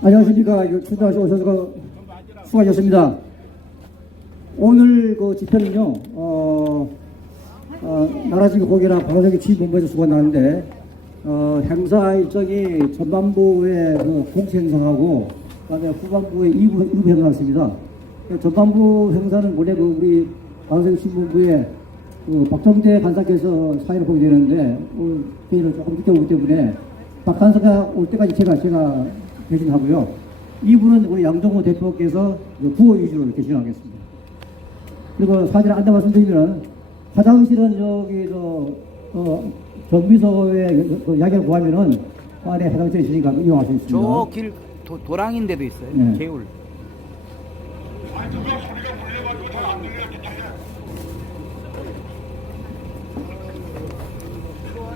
안녕하십니까. 초대하셔서 수고하셨습니다. 오늘 그 집회는요, 나라지구 고개나 바로저기 지휘본부에서 수고가 나는데, 행사 일정이 전반부의 그 공식 행사하고, 그 다음에 후반부의 2부 행사가 있습니다. 전반부 행사는 원래 그 우리 바로저기 신문부의 그 박정대 간사께서 사회를 보게 되는데, 저희를 조금 늦게 오기 때문에, 박 간사가 올 때까지 제가 대신하고요. 2부는 우리 양정호 대표께서 구호 위주로 이렇게 진행하겠습니다. 그리고 사실 안내 말씀드리면 화장실은 여기 정비소에 야경 구하면은 안에 화장실이 있으니까 이용할 수 있습니다. 저 길 도랑인데도 있어요. 네. 개울.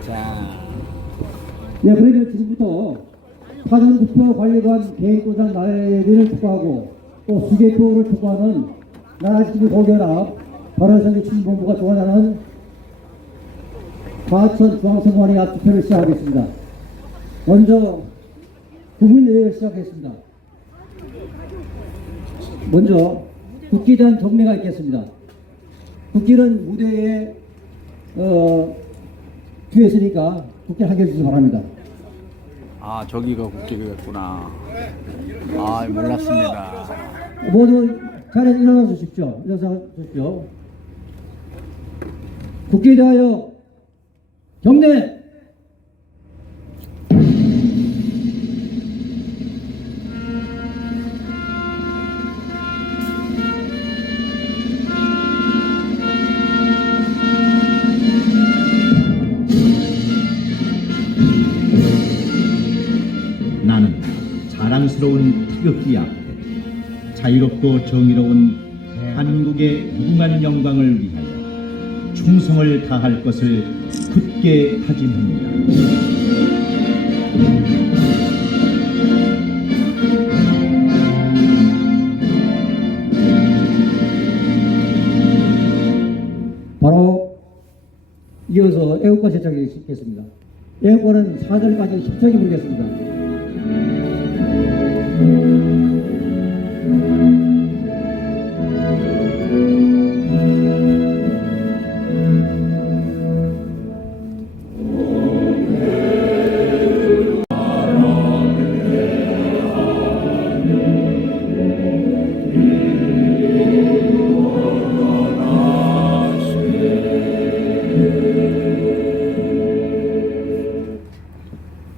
자, 네, 그러면 지금부터 파전투표관리관 개인도장 날개를 투표하고 또 수개표를 투표하는 나라지구 고결합 바로저기 신문부가 주관하는 과천 중앙선관위 앞 투표를 시작하겠습니다. 먼저 국민의회를 시작하겠습니다. 먼저 국기에 대한 경례가 있겠습니다. 국기는 무대에 뒤에 있으니까 국기 하게 해주시기 바랍니다. 아 저기가 국기겠구나. 아 몰랐습니다. 모두 자리에 일어나 주십시오. 일어나 주십시오. 국기에 대하여 경례! 나는 자랑스러운 태극기 앞에 자유롭고 정의로운 한국의 무궁한 영광을 위하여 충성을 다할 것을 굳게 다짐합니다. 바로 이어서 애국가 제작하겠습니다. 애국가는 4절까지 10절이 부르겠습니다.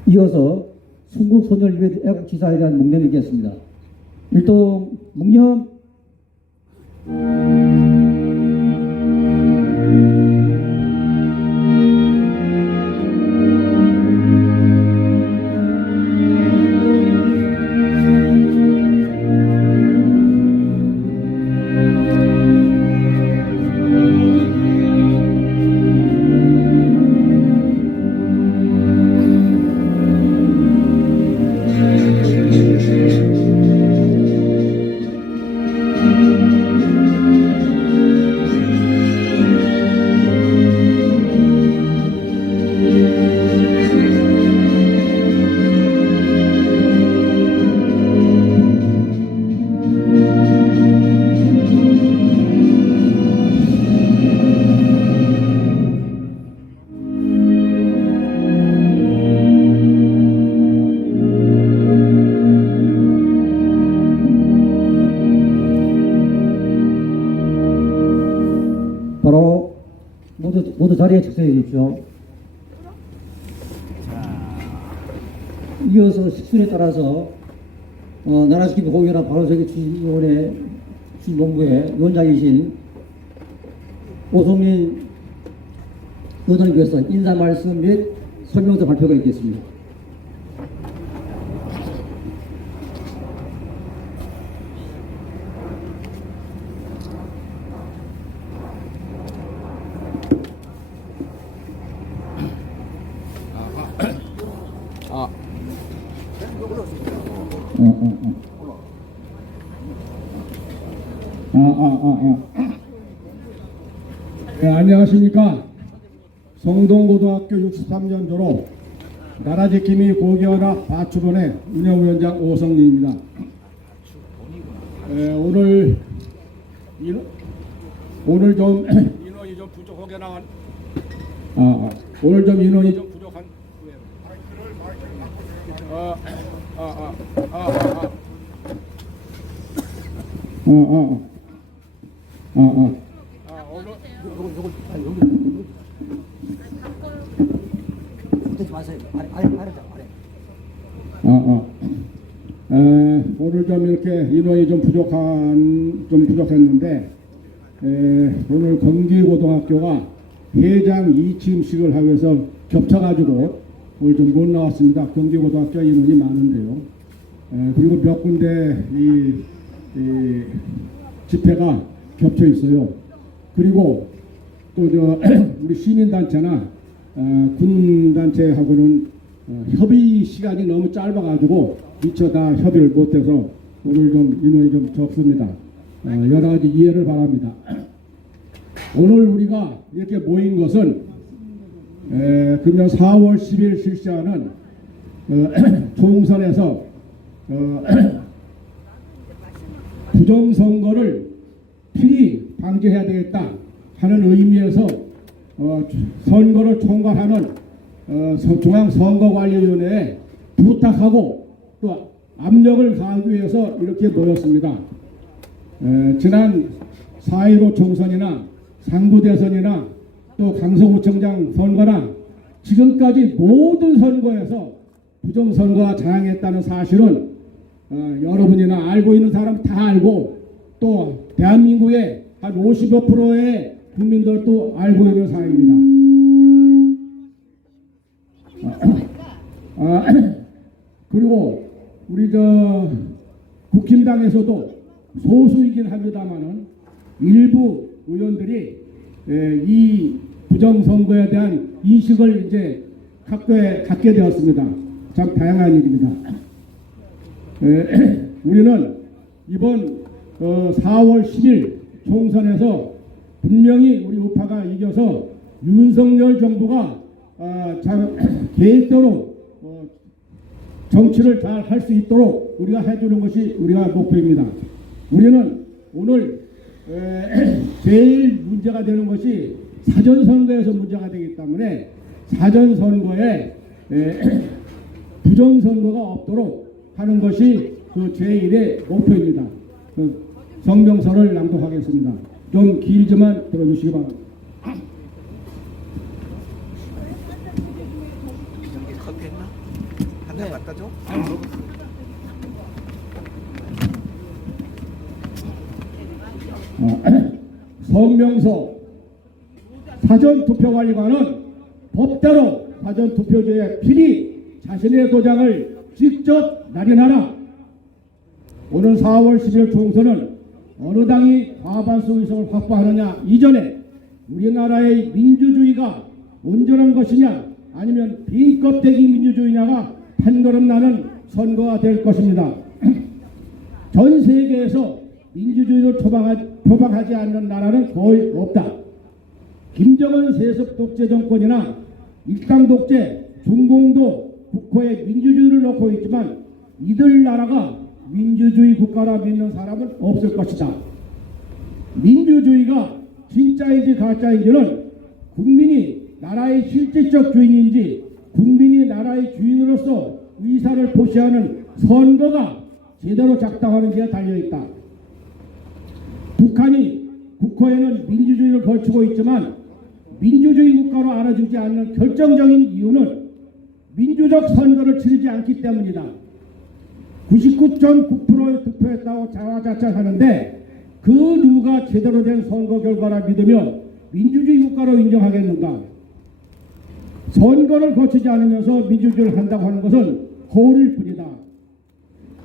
이어서 순국 선열 위해 애국지사에 대한 묵념이 있겠습니다. 일동 묵념. 바로 모두 자리에 착석해 주십시오. 이어서 식순에 따라서 나라지구 고결합 바로저기 지휘원의 지휘본부의 위원장이신 오성민 의원님께서 인사 말씀 및 설명서 발표가 있겠습니다. 네, 안녕하십니까. 성동고등학교 63년 졸업 나라지킴이 고기연합 바추본의 운영위원장 오성리입니다. 오늘 좀 인원이 좀 부족하게 나온 오늘 좀 인원이 좀 부족한 오늘 좀 이렇게 인원이 좀 부족했는데 오늘 건기고등학교가 회장 이침식을 하기 위해서 겹쳐가지고 오늘 좀 못 나왔습니다. 경기고등학교 인원이 많은데요. 그리고 몇 군데 이 집회가 겹쳐 있어요. 그리고 또 우리 시민단체나 군단체하고는 협의 시간이 너무 짧아가지고 미처 다 협의를 못해서 오늘 좀 인원이 좀 적습니다. 여러 가지 이해를 바랍니다. 오늘 우리가 이렇게 모인 것은 금년 4월 10일 실시하는 총선에서 부정선거를 필히 방지해야 되겠다 하는 의미에서 선거를 총괄하는 중앙선거관리위원회에 부탁하고 또 압력을 가하기 위해서 이렇게 모였습니다. 지난 4.15 총선이나 상부대선이나 또 강서구청장 선거나 지금까지 모든 선거에서 부정선거가 장악했다는 사실은 여러분이나 알고 있는 사람 다 알고 또 대한민국의 한 50%의 국민들도 알고 있는 사항입니다. 그리고 우리 국힘당에서도 소수이긴 합니다만은 일부 의원들이 이 부정선거에 대한 인식을 이제 갖게 되었습니다. 참 다양한 일입니다. 우리는 이번 4월 10일 총선에서 분명히 우리 우파가 이겨서 윤석열 정부가 참 계획대로 정치를 잘 할 수 있도록 우리가 해주는 것이 우리가 목표입니다. 우리는 오늘 제일 문제가 되는 것이 사전선거에서 문제가 되기 때문에 사전선거에 부정선거가 없도록 하는 것이 그 제1의 목표입니다. 성명서를 낭독하겠습니다. 좀 길지만 들어주시기 바랍니다. 커피 했나? 한 잔 갖다 줘? 성명서 사전투표관리관은 법대로 사전투표제에 필히 자신의 도장을 직접 날인하라. 오는 4월 10일 총선은 어느 당이 과반수 의석을 확보하느냐 이전에 우리나라의 민주주의가 온전한 것이냐 아니면 빈 껍데기 민주주의냐가 판가름 나는 선거가 될 것입니다. 전 세계에서 민주주의를 표방하지 않는 나라는 거의 없다. 김정은 세습 독재 정권이나 일당 독재, 중공도 국호에 민주주의를 넣고 있지만 이들 나라가 민주주의 국가라 믿는 사람은 없을 것이다. 민주주의가 진짜인지 가짜인지는 국민이 나라의 실질적 주인인지 국민이 나라의 주인으로서 의사를 보시하는 선거가 제대로 작동하는지에 달려있다. 북한이 국호에는 민주주의를 걸치고 있지만 민주주의 국가로 알아주지 않는 결정적인 이유는 민주적 선거를 치르지 않기 때문이다. 99.9%의 득표했다고 자화자찬하는데 그 누가 제대로 된 선거 결과라 믿으며 민주주의 국가로 인정하겠는가? 선거를 거치지 않으면서 민주주의를 한다고 하는 것은 허울일 뿐이다.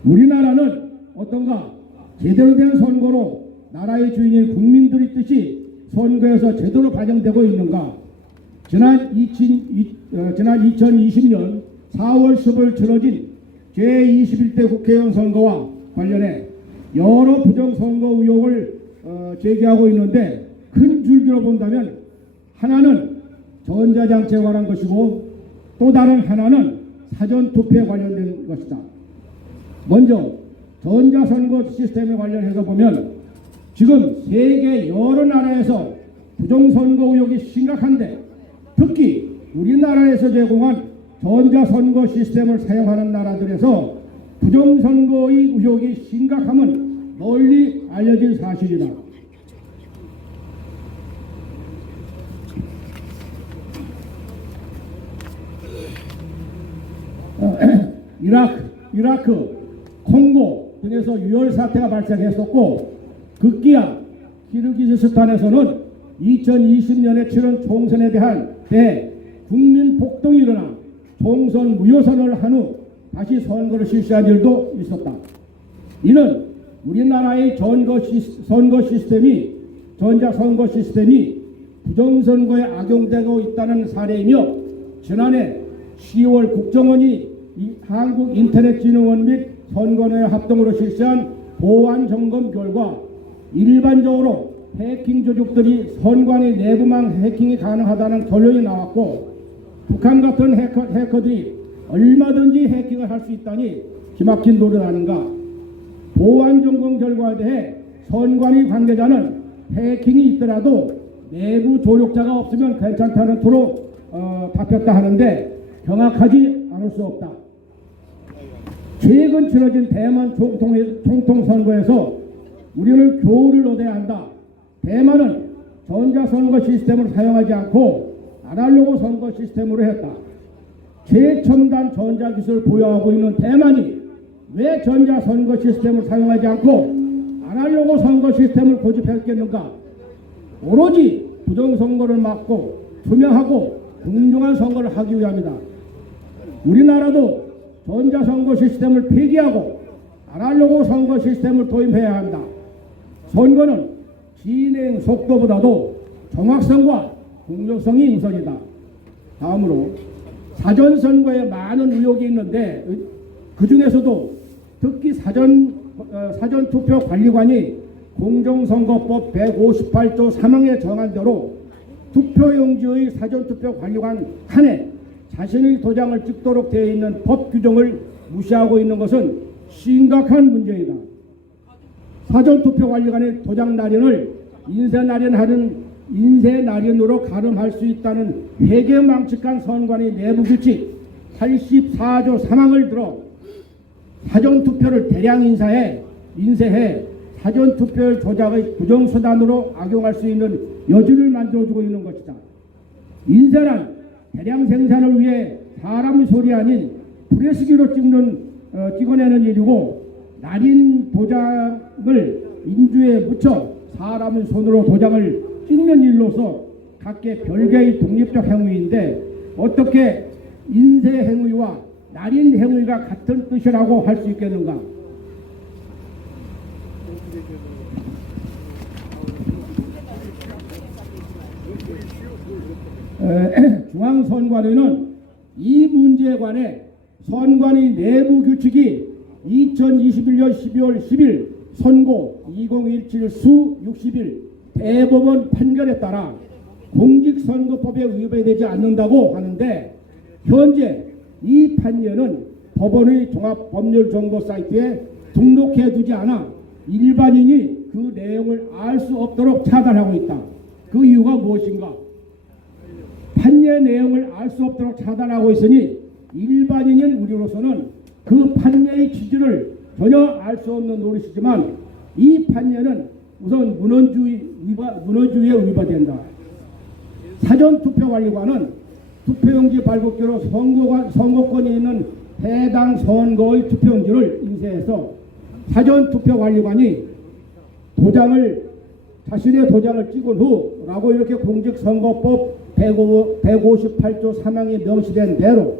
우리나라는 어떤가? 제대로 된 선거로 나라의 주인인 국민들의 뜻이 선거에서 제대로 반영되고 있는가? 지난 2020년 4월 10일 치러진 제21대 국회의원 선거와 관련해 여러 부정선거 의혹을 제기하고 있는데 큰 줄기로 본다면 하나는 전자장치에 관한 것이고 또 다른 하나는 사전투표에 관련된 것이다. 먼저 전자선거 시스템에 관련해서 보면 지금 세계 여러 나라에서 부정선거 의혹이 심각한데 특히 우리나라에서 제공한 전자선거 시스템을 사용하는 나라들에서 부정선거의 의혹이 심각함은 널리 알려진 사실이다. 이라크, 콩고 등에서 유혈 사태가 발생했었고 급기야 키르기즈스탄에서는 2020년에 치른 총선에 대한 대국민 폭동이 일어나 총선 무효선언을 한 후 다시 선거를 실시한 일도 있었다. 이는 우리나라의 전자선거 시스템이 부정선거에 악용되고 있다는 사례이며 지난해 10월 국정원이 한국인터넷진흥원 및 선관위 합동으로 실시한 보안 점검 결과 일반적으로 해킹 조직들이 선관위 내부망 해킹이 가능하다는 결론이 나왔고 북한 같은 해커들이 얼마든지 해킹을 할 수 있다니 기막힌 노릇 아닌가. 보안 점검 결과에 대해 선관위 관계자는 해킹이 있더라도 내부 조력자가 없으면 괜찮다는 투로 답했다 하는데 정확하지 않을 수 없다. 최근 치러진 대만 총통 선거에서 우리는 교훈을 얻어야 한다. 대만은 전자선거 시스템을 사용하지 않고 아날로그 선거 시스템으로 했다. 최첨단 전자기술을 보유하고 있는 대만이 왜 전자선거 시스템을 사용하지 않고 아날로그 선거 시스템을 고집했겠는가? 오로지 부정선거를 막고 투명하고 공정한 선거를 하기 위함이다. 우리나라도 전자선거 시스템을 폐기하고 아날로그 선거 시스템을 도입해야 한다. 선거는 진행 속도보다도 정확성과 공정성이 우선이다. 다음으로 사전선거에 많은 의혹이 있는데 그 중에서도 특히 사전투표 관리관이 공정선거법 158조 3항에 정한 대로 투표용지의 사전투표 관리관 칸에 자신의 도장을 찍도록 되어 있는 법 규정을 무시하고 있는 것은 심각한 문제이다. 사전투표 관리관의 도장 날인을 인쇄 날인으로 가름할 수 있다는 회계망측한 선관위 내부 규칙 84조 3항을 들어 사전투표를 대량 인쇄해 사전투표 조작의 부정수단으로 악용할 수 있는 여지를 만들어주고 있는 것이다. 인쇄란 대량 생산을 위해 사람의 손이 아닌 프레스기로 찍어내는 일이고 날인 도장을 인주에 묻혀 사람의 손으로 도장을 찍는 일로서 각계 별개의 독립적 행위인데 어떻게 인쇄 행위와 날인 행위가 같은 뜻이라고 할 수 있겠는가? 중앙선관위는 이 문제에 관해 선관위 내부 규칙이 2021년 12월 10일 선고 2017 수 60일 대법원 판결에 따라 공직선거법에 위배되지 않는다고 하는데 현재 이 판례는 법원의 종합법률정보 사이트에 등록해 두지 않아 일반인이 그 내용을 알 수 없도록 차단하고 있다. 그 이유가 무엇인가? 판례 내용을 알 수 없도록 차단하고 있으니 일반인인 우리로서는 그 판례의 취지를 전혀 알 수 없는 노릇이지만 이 판례는 우선 문헌주의에 위반된다. 사전투표관리관은 투표용지 발급기로 선거권이 있는 해당 선거의 투표용지를 인쇄해서 사전투표관리관이 자신의 도장을 찍은 후라고 이렇게 공직선거법 158조 3항에 명시된 대로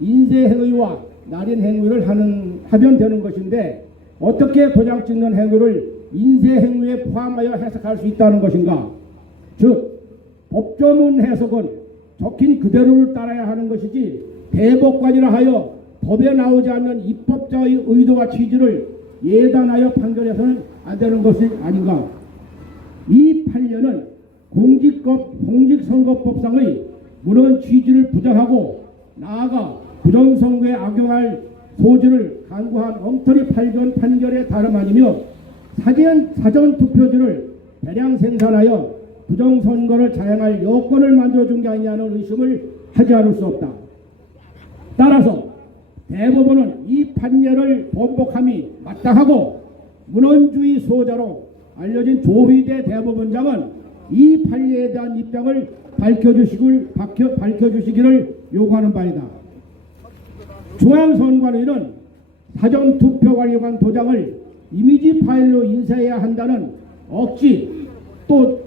인쇄 행위와 날인 행위를 하면 되는 것인데 어떻게 도장 찍는 행위를 인쇄 행위에 포함하여 해석할 수 있다는 것인가? 즉 법조문 해석은 적힌 그대로를 따라야 하는 것이지 대법관이라 하여 법에 나오지 않는 입법자의 의도와 취지를 예단하여 판결해서는 안 되는 것이 아닌가? 이 판례는 공직선거법상의 문헌 취지를 부정하고 나아가 부정선거에 악용할 소지를 강구한 엉터리 판결에 다름 아니며 사전투표지를 대량 생산하여 부정선거를 자행할 여건을 만들어준 게 아니냐는 의심을 하지 않을 수 없다. 따라서 대법원은 이 판례를 번복함이 마땅하고 문헌주의 수호자로 알려진 조희대 대법원장은 이 판례에 대한 입장을 밝혀주시기를 요구하는 바이다. 중앙선관위는 사전투표관리관 도장을 이미지 파일로 인쇄해야 한다는 억지 또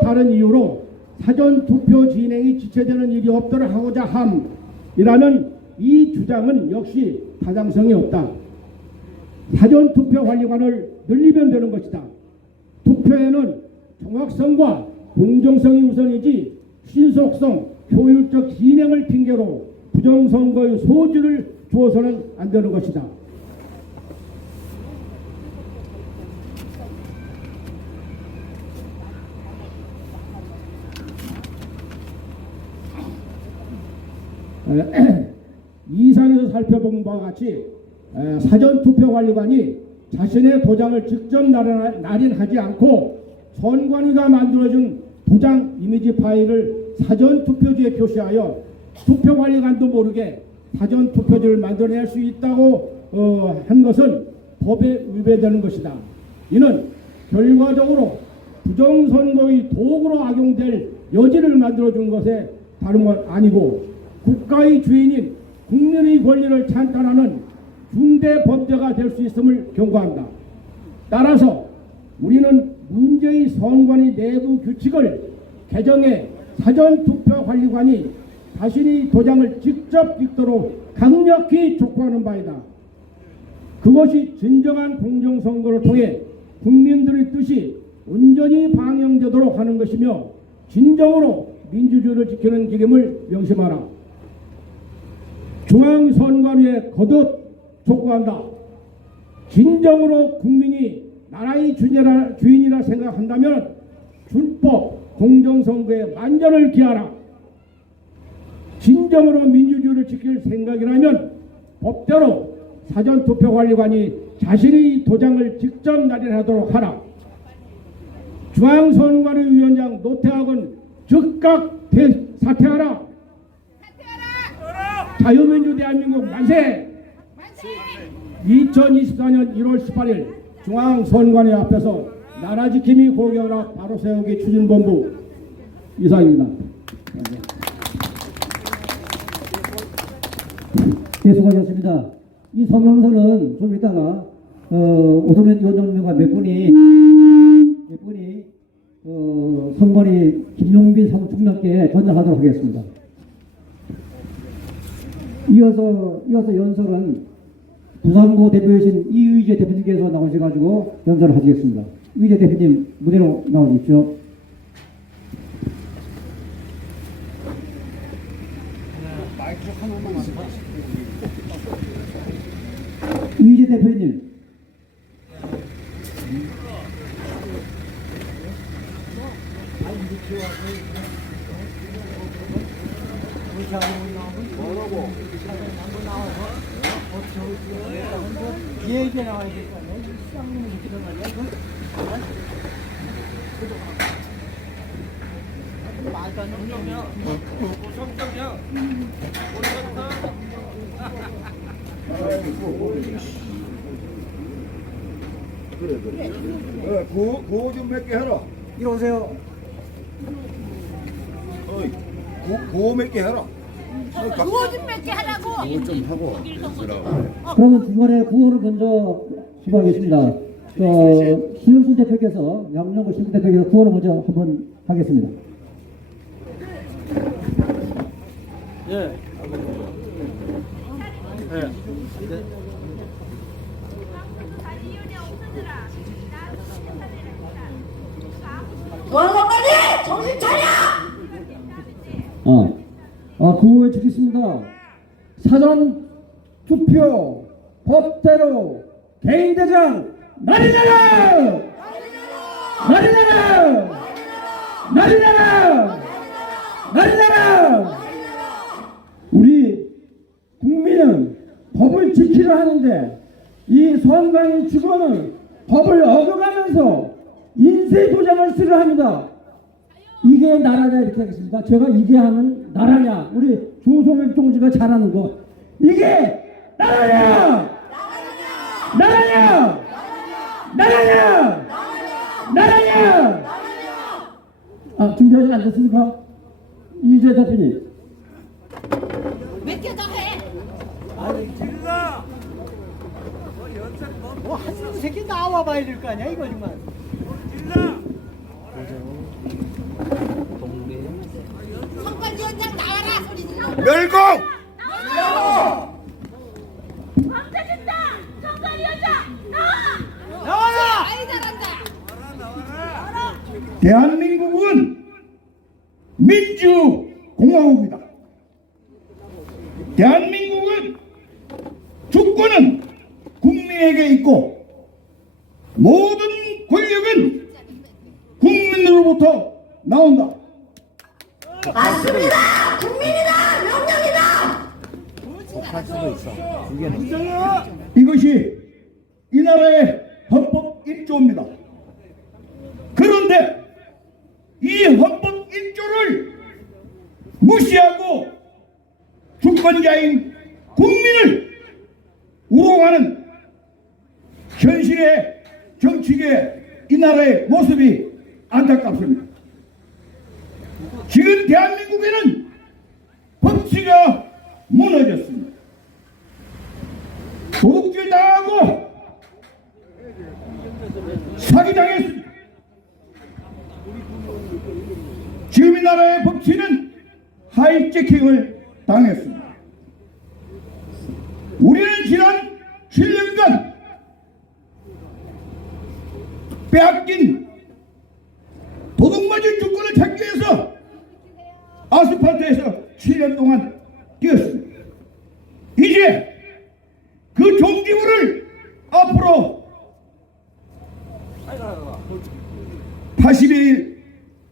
다른 이유로 사전투표 진행이 지체되는 일이 없도록 하고자 함이라는 이 주장은 역시 타당성이 없다. 사전투표관리관을 늘리면 되는 것이다. 투표에는 정확성과 공정성이 우선이지 신속성, 효율적 진행을 핑계로 부정선거의 소지를 주어서는 안 되는 것이다. 이상에서 살펴본 바와 같이 사전투표관리관이 자신의 도장을 직접 날인하지 않고 선관위가 만들어준 도장 이미지 파일을 사전투표지에 표시하여 투표관리관도 모르게 사전투표지를 만들어낼 수 있다고 한 것은 법에 위배되는 것이다. 이는 결과적으로 부정선거의 도구로 악용될 여지를 만들어준 것에 다름은 아니고 국가의 주인인 국민의 권리를 찬탈하는 중대 범죄가 될 수 있음을 경고한다. 따라서 우리는 문재인 선관위 내부 규칙을 개정해 사전투표관리관이 자신의 도장을 직접 찍도록 강력히 촉구하는 바이다. 그것이 진정한 공정선거를 통해 국민들의 뜻이 온전히 반영되도록 하는 것이며 진정으로 민주주의를 지키는 길임을 명심하라. 중앙선관위에 거듭 촉구한다. 진정으로 국민이 나라의 주인이라 생각한다면 준법 공정선거에 만전을 기하라. 진정으로 민주주의를 지킬 생각이라면 법대로 사전투표관리관이 자신의 도장을 직접 날인하도록 하라. 중앙선관위 위원장 노태학은 즉각 사퇴하라. 자유민주 대한민국 만세! 2024년 1월 18일 중앙선관위 앞에서 나라지킴이 고경락 바로 세우기 추진본부 이상입니다. 네, 수고하셨습니다. 이 성명서는 좀 이따가 오선현 위원장님과 몇 분이 선관위 김용빈 사무총장께 전달하도록 하겠습니다. 이어서 연설은 부산고 대표이신 이의재 대표님께서 나오셔가지고 연설을 하시겠습니다. 이의재 대표님 무대로 나오십시오. 이의재 대표님. 얘기 나와야 될 거 아니야? 쌍놈이 이렇게 들어가냐? 말도 안 되는 놈이야. 성격이야. 그래. 구호 좀 몇 개 해라. 이리 오세요. 구호 몇 개 해라. 구호 좀 몇 개 하라고. 구호 좀 하고. 그러면 중간에 구호를 먼저 수고하겠습니다. 신영순 대표께서, 양명구 신영순 대표께서 구호를 먼저 한번 하겠습니다. 원로까지 정신 차려. 구호에 주겠습니다. 사전 투표 법대로 개인대장 날리라! 날리라! 날리라! 날리라! 우리 정치를 하는데 이 선관위 직원은 법을 어겨가면서 인쇄 도장을 쓰려 합니다. 이게 나라냐 이렇게 하겠습니다. 제가 이게 하는 나라냐? 우리 조성혁 동지가 잘하는 거. 이게 나라냐? 나라냐? 나라냐? 나라냐? 아, 준비하지 않았습니까? 이재 대표님. 몇 개 더 해. 뭐 한두 새끼 나와 봐야 될 거 아니야 이거 정말. 선관위원장 나와라 소리 질러. 멸공! 왕자준다 선관위원장 나와. 나와라. 아이 잘한다. 대한민국은 민주공화국이다. 대한민국은 주권은 국민에게 있고 모든 권력은 국민으로부터 나온다. 맞습니다. 국민이다. 명령이다. 이것이 이 나라의 헌법 1조입니다. 그런데 이 헌법 1조를 무시하고 주권자인 국민을 우롱하는 현실의 정치계 이 나라의 모습이 안타깝습니다. 지금 대한민국에는 법치가 무너졌습니다. 도둑질 당하고 사기당했습니다. 지금 이 나라의 법치는 하이제킹을 당했습니다. 우리는 지난 7년간 빼앗긴 도둑맞은 주권을 찾기 위해서 아스팔트에서 7년 동안 뛰었습니다. 이제 그 종지부를 앞으로 80일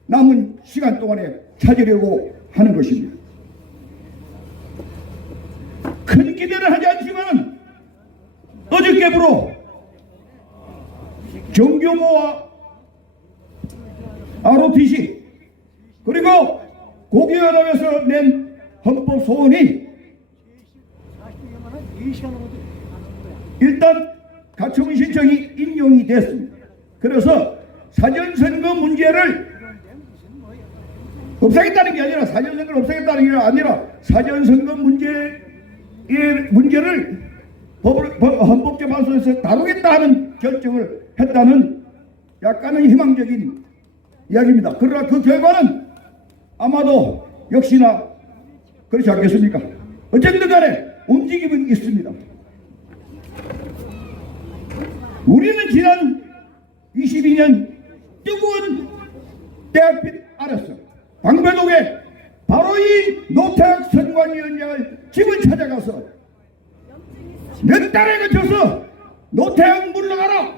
남은 시간 동안에 찾으려고 하는 것입니다. 큰 기대를 하지 않지만 어저께부로 정교모와 ROTC 그리고 고기연합에서 낸 헌법 소원이 일단 가처분 신청이 인용이 됐습니다. 그래서 사전선거 문제를 없애겠다는 게 아니라 사전선거를 없애겠다는 게 아니라 사전선거 문제를 헌법재판소에서 다루겠다 하는 결정을 했다는 약간은 희망적인 이야기입니다. 그러나 그 결과는 아마도 역시나 그렇지 않겠습니까? 어쨌든 간에 움직임은 있습니다. 우리는 지난 22년 뜨거운 대학빛 아래서 방배동에 바로 이 노태학 선관위원장을 집을 찾아가서 몇 달에 걸쳐서 노태학 물러가라,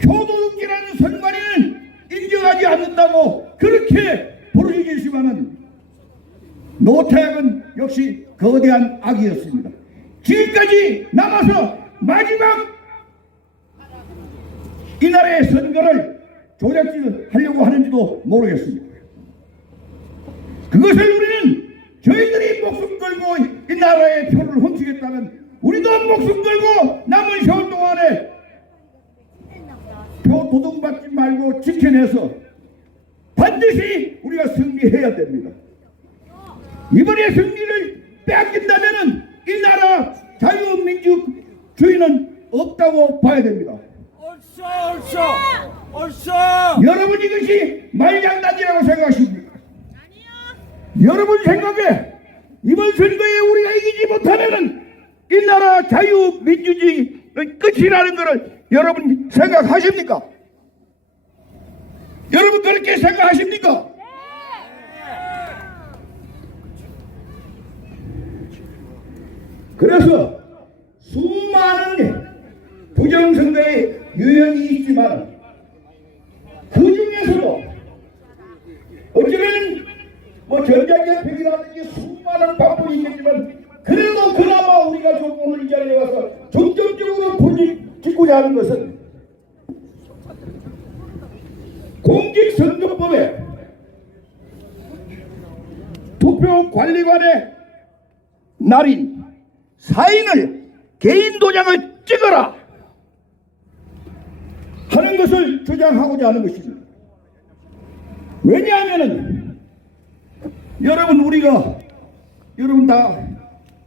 교도둑이라는 선관위는 인정하지 않는다고 그렇게 부르짖으시면은 노태학은 역시 거대한 악이었습니다. 지금까지 남아서 마지막 이 나라의 선거를 조작하려고 하는지도 모르겠습니다. 그것을 우리는 저희들이 목숨 걸고 이 나라의 표를 훔치겠다면 우리도 목숨 걸고 남은 세월 동안에 표 도둑받지 말고 지켜내서 반드시 우리가 승리해야 됩니다. 이번에 승리를 빼앗긴다면 이 나라 자유민주주의는 없다고 봐야 됩니다. 여러분 이것이 말장난이라고 생각하십니까? 여러분 생각에 이번 선거에 우리가 이기지 못하면은 이 나라 자유민주주의의 끝이라는 것을 여러분 생각하십니까? 여러분 그렇게 생각하십니까? 그래서 수많은 부정선거의 유형이 있지만 그 중에서도 어쩌면 뭐 전자개혁이라든지 수많은 방법이 있겠지만 그래도 그나마 우리가 좀 오늘 이 자리에 와서 중점적으로 짓고자 하는 것은 공직선거법에 투표관리관의 날인 4인을 개인 도장을 찍어라 하는 것을 주장하고자 하는 것입니다. 왜냐하면은 여러분 다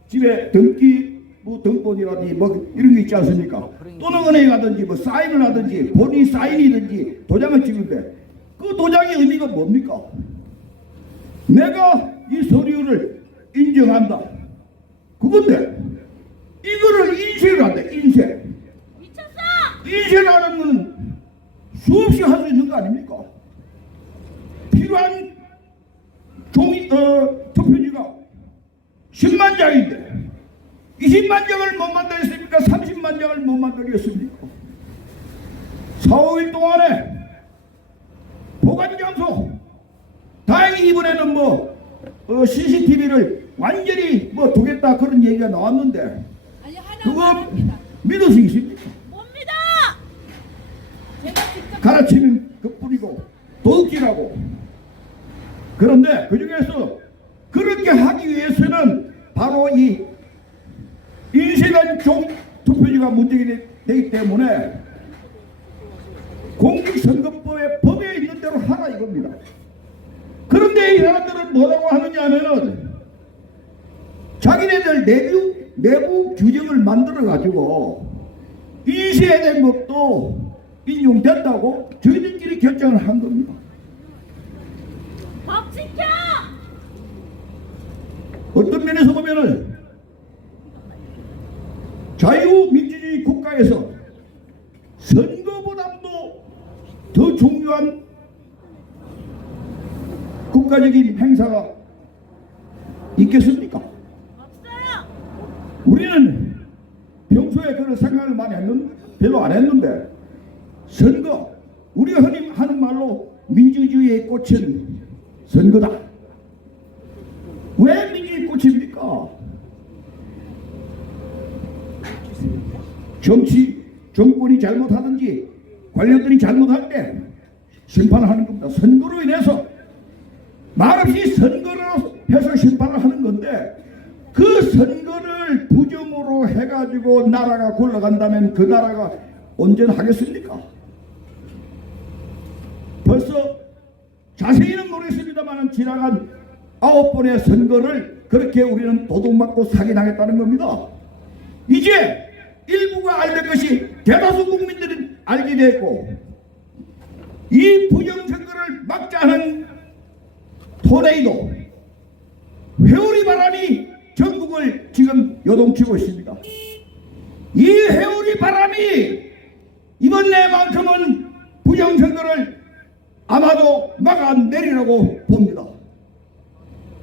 집에 등기 뭐 등본이라든지 뭐 이런 게 있지 않습니까? 또는 은행에 가든지 뭐 사인을 하든지 본인 사인이든지 도장을 찍는데 그 도장의 의미가 뭡니까? 내가 이 서류를 인정한다. 그건데 이거를 인쇄를 한다. 인쇄. 인쇄라는 것은 수없이 할 수 있는 거 아닙니까? 필요한 종이 투표지가 10만 장인데 20만 장을 못 만들었습니까? 30만 장을 못 만들었습니까? 4, 5일 동안에 보관 장소 다행히 이번에는 CCTV를 완전히 두겠다 그런 얘기가 나왔는데 아니 하나 그거 말합니다. 믿을 수 있습니까? 뭡니다. 제가 직접 가르치는 것뿐이고 도둑질하고 그런데 그 중에서 그렇게 하기 위해서는 바로 이 인쇄된 투표지가 문제가 되기 때문에 공직선거법의 법에 있는 대로 하라 이겁니다. 그런데 이 사람들은 뭐라고 하느냐 하면은 자기네들 내부 규정을 만들어 가지고 인쇄된 것도 인용된다고 저희들끼리 결정을 한 겁니다. 법 지켜. 어떤 면에서 보면은 자유민주주의 국가에서 선거보다도 더 중요한 국가적인 행사가 있겠습니까? 없어요. 우리는 평소에 그런 생각을 별로 안 했는데 선거, 우리가 흔히 하는 말로 민주주의의 꽃은 선거다. 왜 민주주의 꽃입니까? 정권이 잘못하든지 관료들이 잘못할 때 심판하는 겁니다. 선거로 인해서 말없이 선거로 해서 심판을 하는 건데 그 선거를 부정으로 해가지고 나라가 굴러간다면 그 나라가 온전하겠습니까? 벌써 자세히는 모르겠습니다만 지나간 9번의 선거를 그렇게 우리는 도둑맞고 사기당했다는 겁니다. 이제 일부가 알던 것이 대다수 국민들이 알게 됐고 이 부정선거를 막자 하는 토네이도 회오리 바람이 전국을 지금 요동치고 있습니다. 이 회오리 바람이 이번에만큼은 부정선거를 아마도 막아내리라고 봅니다.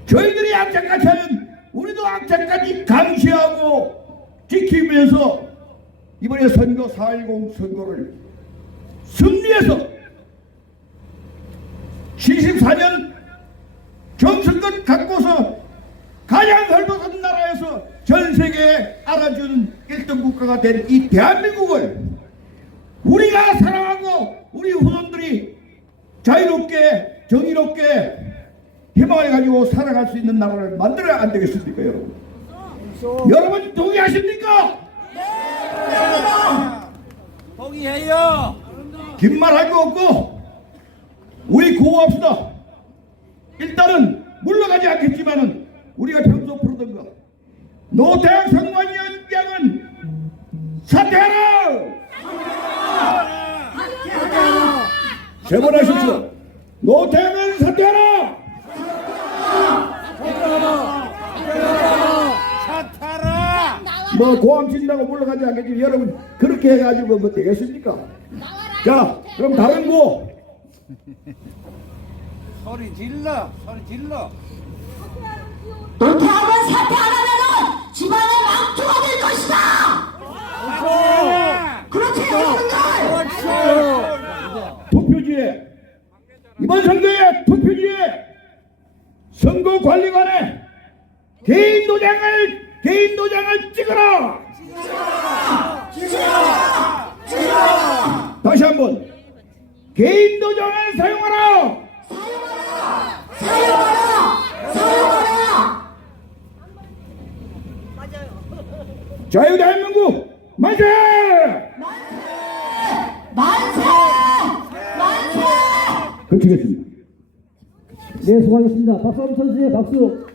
저희들이 악착같이 하면 우리도 악착같이 감시하고 지키면서 이번에 선거 4.10 선거를 승리해서 74년 정선것 갖고서 가장 헐벗은 나라에서 전 세계에 알아주는 1등 국가가 된 이 대한민국을 우리가 사랑하고 우리 후손들이 자유롭게 정의롭게 희망해가지고 살아갈 수 있는 나라를 만들어야 안 되겠습니까, 여러분? 여러분 동의하십니까? 동의해요. 긴 말 할 거 없고 우리 구호합시다. 일단은 물러가지 않겠지만은 우리가 평소 부르던 거 노태우 선관위원장은 사퇴하라! 세번 하십시오. 노태우는 사퇴하라! 사퇴하라. 뭐 고함 친다고 물러가지 않겠지만 여러분 그렇게 해가지고 뭐 되겠습니까? 자 그럼 다른 거 소리 질러. 소리 질러. 노태우는 사퇴 안 하면은 집안의 망토가 될 것이다. 그렇게 하는 걸. 투표지에 이번 선거에 투표지에 선거관리관에 개인 도장을 개인 도장을 찍어라. 다시 한번 개인 도장을 사용하라. 자유대한민국 만세! 만세! 만세! 그치겠습니다. 네, 수고하셨습니다. 박수 한번 쳐주세요. 박수.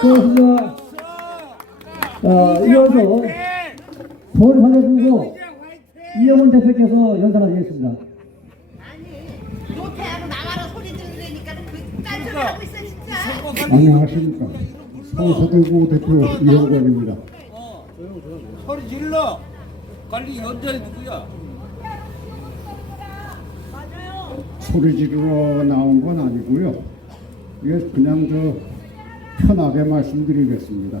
수고하셨습니다. 이어서 서울사회부고 이영훈 대표께서 연설하시겠습니다. 아니 노태하고 나와라 소리 들으니까 그 딴소리 하고 있어 진짜. 안녕하십니까. 서울사대구 대표 이영관입니다. 소리 질러. 관리 연장이 누구야? 소리 지르러 나온 건 아니고요. 이게 그냥 편하게 말씀드리겠습니다.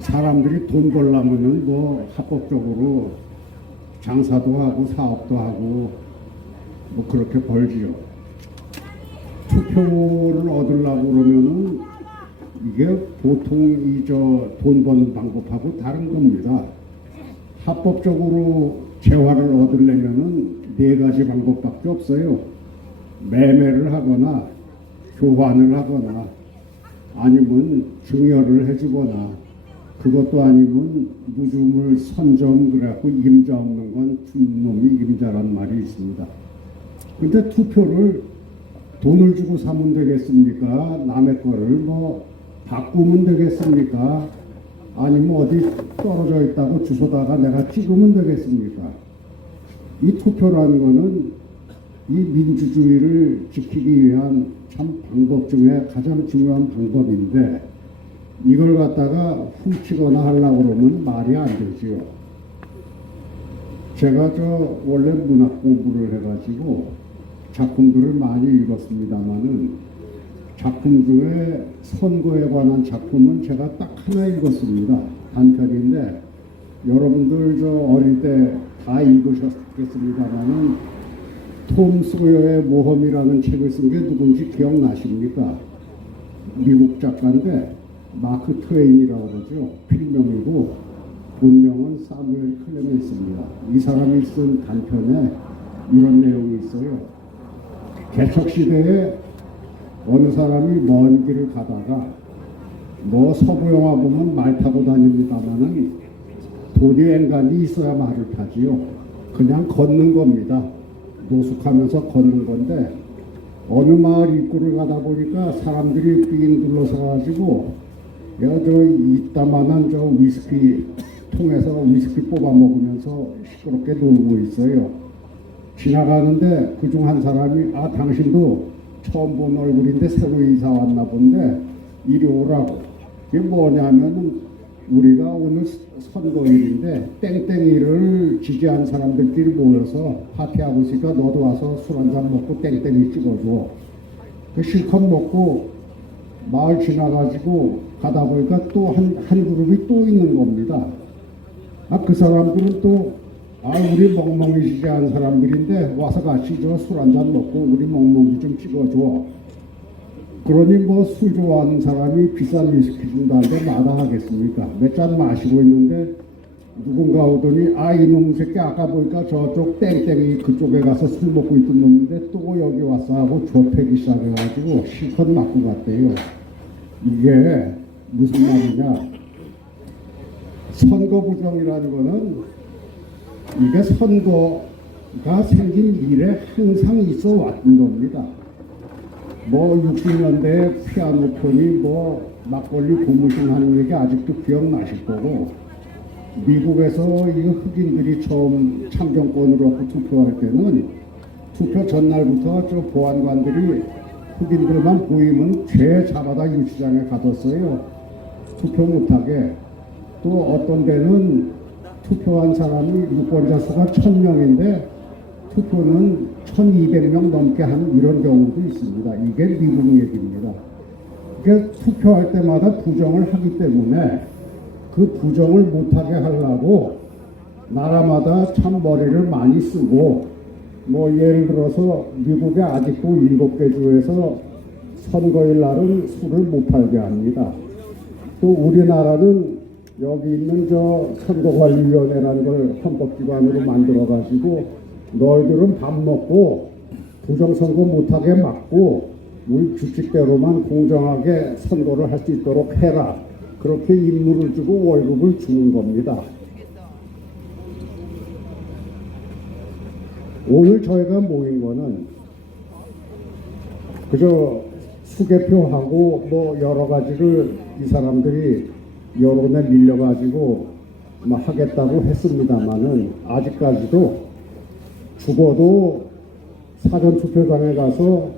사람들이 돈 벌려면은 뭐 합법적으로 장사도 하고 사업도 하고 뭐 그렇게 벌지요. 투표를 얻으려고 그러면은 이게 보통 돈 버는 방법하고 다른 겁니다. 합법적으로 재화를 얻으려면은 4가지 방법밖에 없어요. 매매를 하거나 교환을 하거나 아니면 증여를 해주거나 그것도 아니면 무주물 선점 그래갖고 임자 없는 건 놈이 임자란 말이 있습니다. 근데 투표를 돈을 주고 사면 되겠습니까? 남의 거를 뭐 바꾸면 되겠습니까? 아니면 어디 떨어져 있다고 주소다가 내가 찍으면 되겠습니까? 이 투표라는 거는 이 민주주의를 지키기 위한 참 방법 중에 가장 중요한 방법인데 이걸 갖다가 훔치거나 하려고 그러면 말이 안 되지요. 제가 원래 문학 공부를 해가지고 작품들을 많이 읽었습니다만은 작품 중에 선거에 관한 작품은 제가 딱 하나 읽었습니다. 단편인데 여러분들 어릴 때 다 읽으셨겠습니다만은 톰 소여의 모험이라는 책을 쓴 게 누군지 기억나십니까? 미국 작가인데 마크 트웨인이라고 그러죠. 필명이고 본명은 사무엘 클레멘스입니다. 이 사람이 쓴 단편에 이런 내용이 있어요. 개척시대에 어느 사람이 먼 길을 가다가 뭐 서부 영화 보면 말 타고 다닙니다만은 돈이 엔간히 있어야 말을 타지요. 그냥 걷는 겁니다. 노숙하면서 걷는 건데 어느 마을 입구를 가다 보니까 사람들이 삥 둘러서 가지고 이따만한 위스키 통에서 위스키 뽑아 먹으면서 시끄럽게 놀고 있어요. 지나가는데 그중 한 사람이 당신도 처음 본 얼굴인데 새로 이사 왔나 본데 이리 오라고. 이게 뭐냐면은 우리가 오늘 선거일인데 땡땡이를 지지한 사람들끼리 모여서 파티하고 있으니까 너도 와서 술 한잔 먹고 땡땡이 찍어줘. 그 실컷 먹고 마을 지나가지고 가다 보니까 또 한 그룹이 또 있는 겁니다. 그 사람들은 또 우리 멍멍이 지지한 사람들인데 와서 같이 술 한잔 먹고 우리 멍멍이 좀 찍어줘. 그러니 뭐 술 좋아하는 사람이 비싼 위스키 준다는데 마다하겠습니까? 몇 잔 마시고 있는데 누군가 오더니 이놈 새끼 아까 보니까 저쪽 땡땡이 그쪽에 가서 술 먹고 있던 놈인데 또 여기 왔어 하고 좁히기 시작해가지고 실컷 맞고 갔대요. 이게 무슨 말이냐? 선거 부정이라는 거는 이게 선거가 생긴 이래 항상 있어 왔던 겁니다. 뭐 60년대 피아노 편이 뭐 막걸리 고무신 하는 얘기 아직도 기억나실 거고 미국에서 이 흑인들이 처음 참정권으로 투표할 때는 투표 전날부터 보안관들이 흑인들만 보이면 죄 잡아다 유치장에 가뒀어요. 투표 못하게. 또 어떤 데는 투표한 사람이 유권자 수가 1000명인데 투표는 1200명 넘게 하는 이런 경우도 있습니다. 이게 미국 얘기입니다. 이게 투표할 때마다 부정을 하기 때문에 그 부정을 못하게 하려고 나라마다 참 머리를 많이 쓰고 뭐 예를 들어서 미국에 아직도 7개 주에서 선거일 날은 술을 못 팔게 합니다. 또 우리나라는 여기 있는 저 선거관리위원회라는 걸 헌법기관으로 만들어가지고 너희들은 밥 먹고 부정선거 못하게 막고 우리 규칙대로만 공정하게 선거를 할 수 있도록 해라. 그렇게 임무를 주고 월급을 주는 겁니다. 오늘 저희가 모인 거는 그저 수개표하고 뭐 여러 가지를 이 사람들이 여론에 밀려가지고 뭐 하겠다고 했습니다만은 아직까지도 죽어도 사전투표장에 가서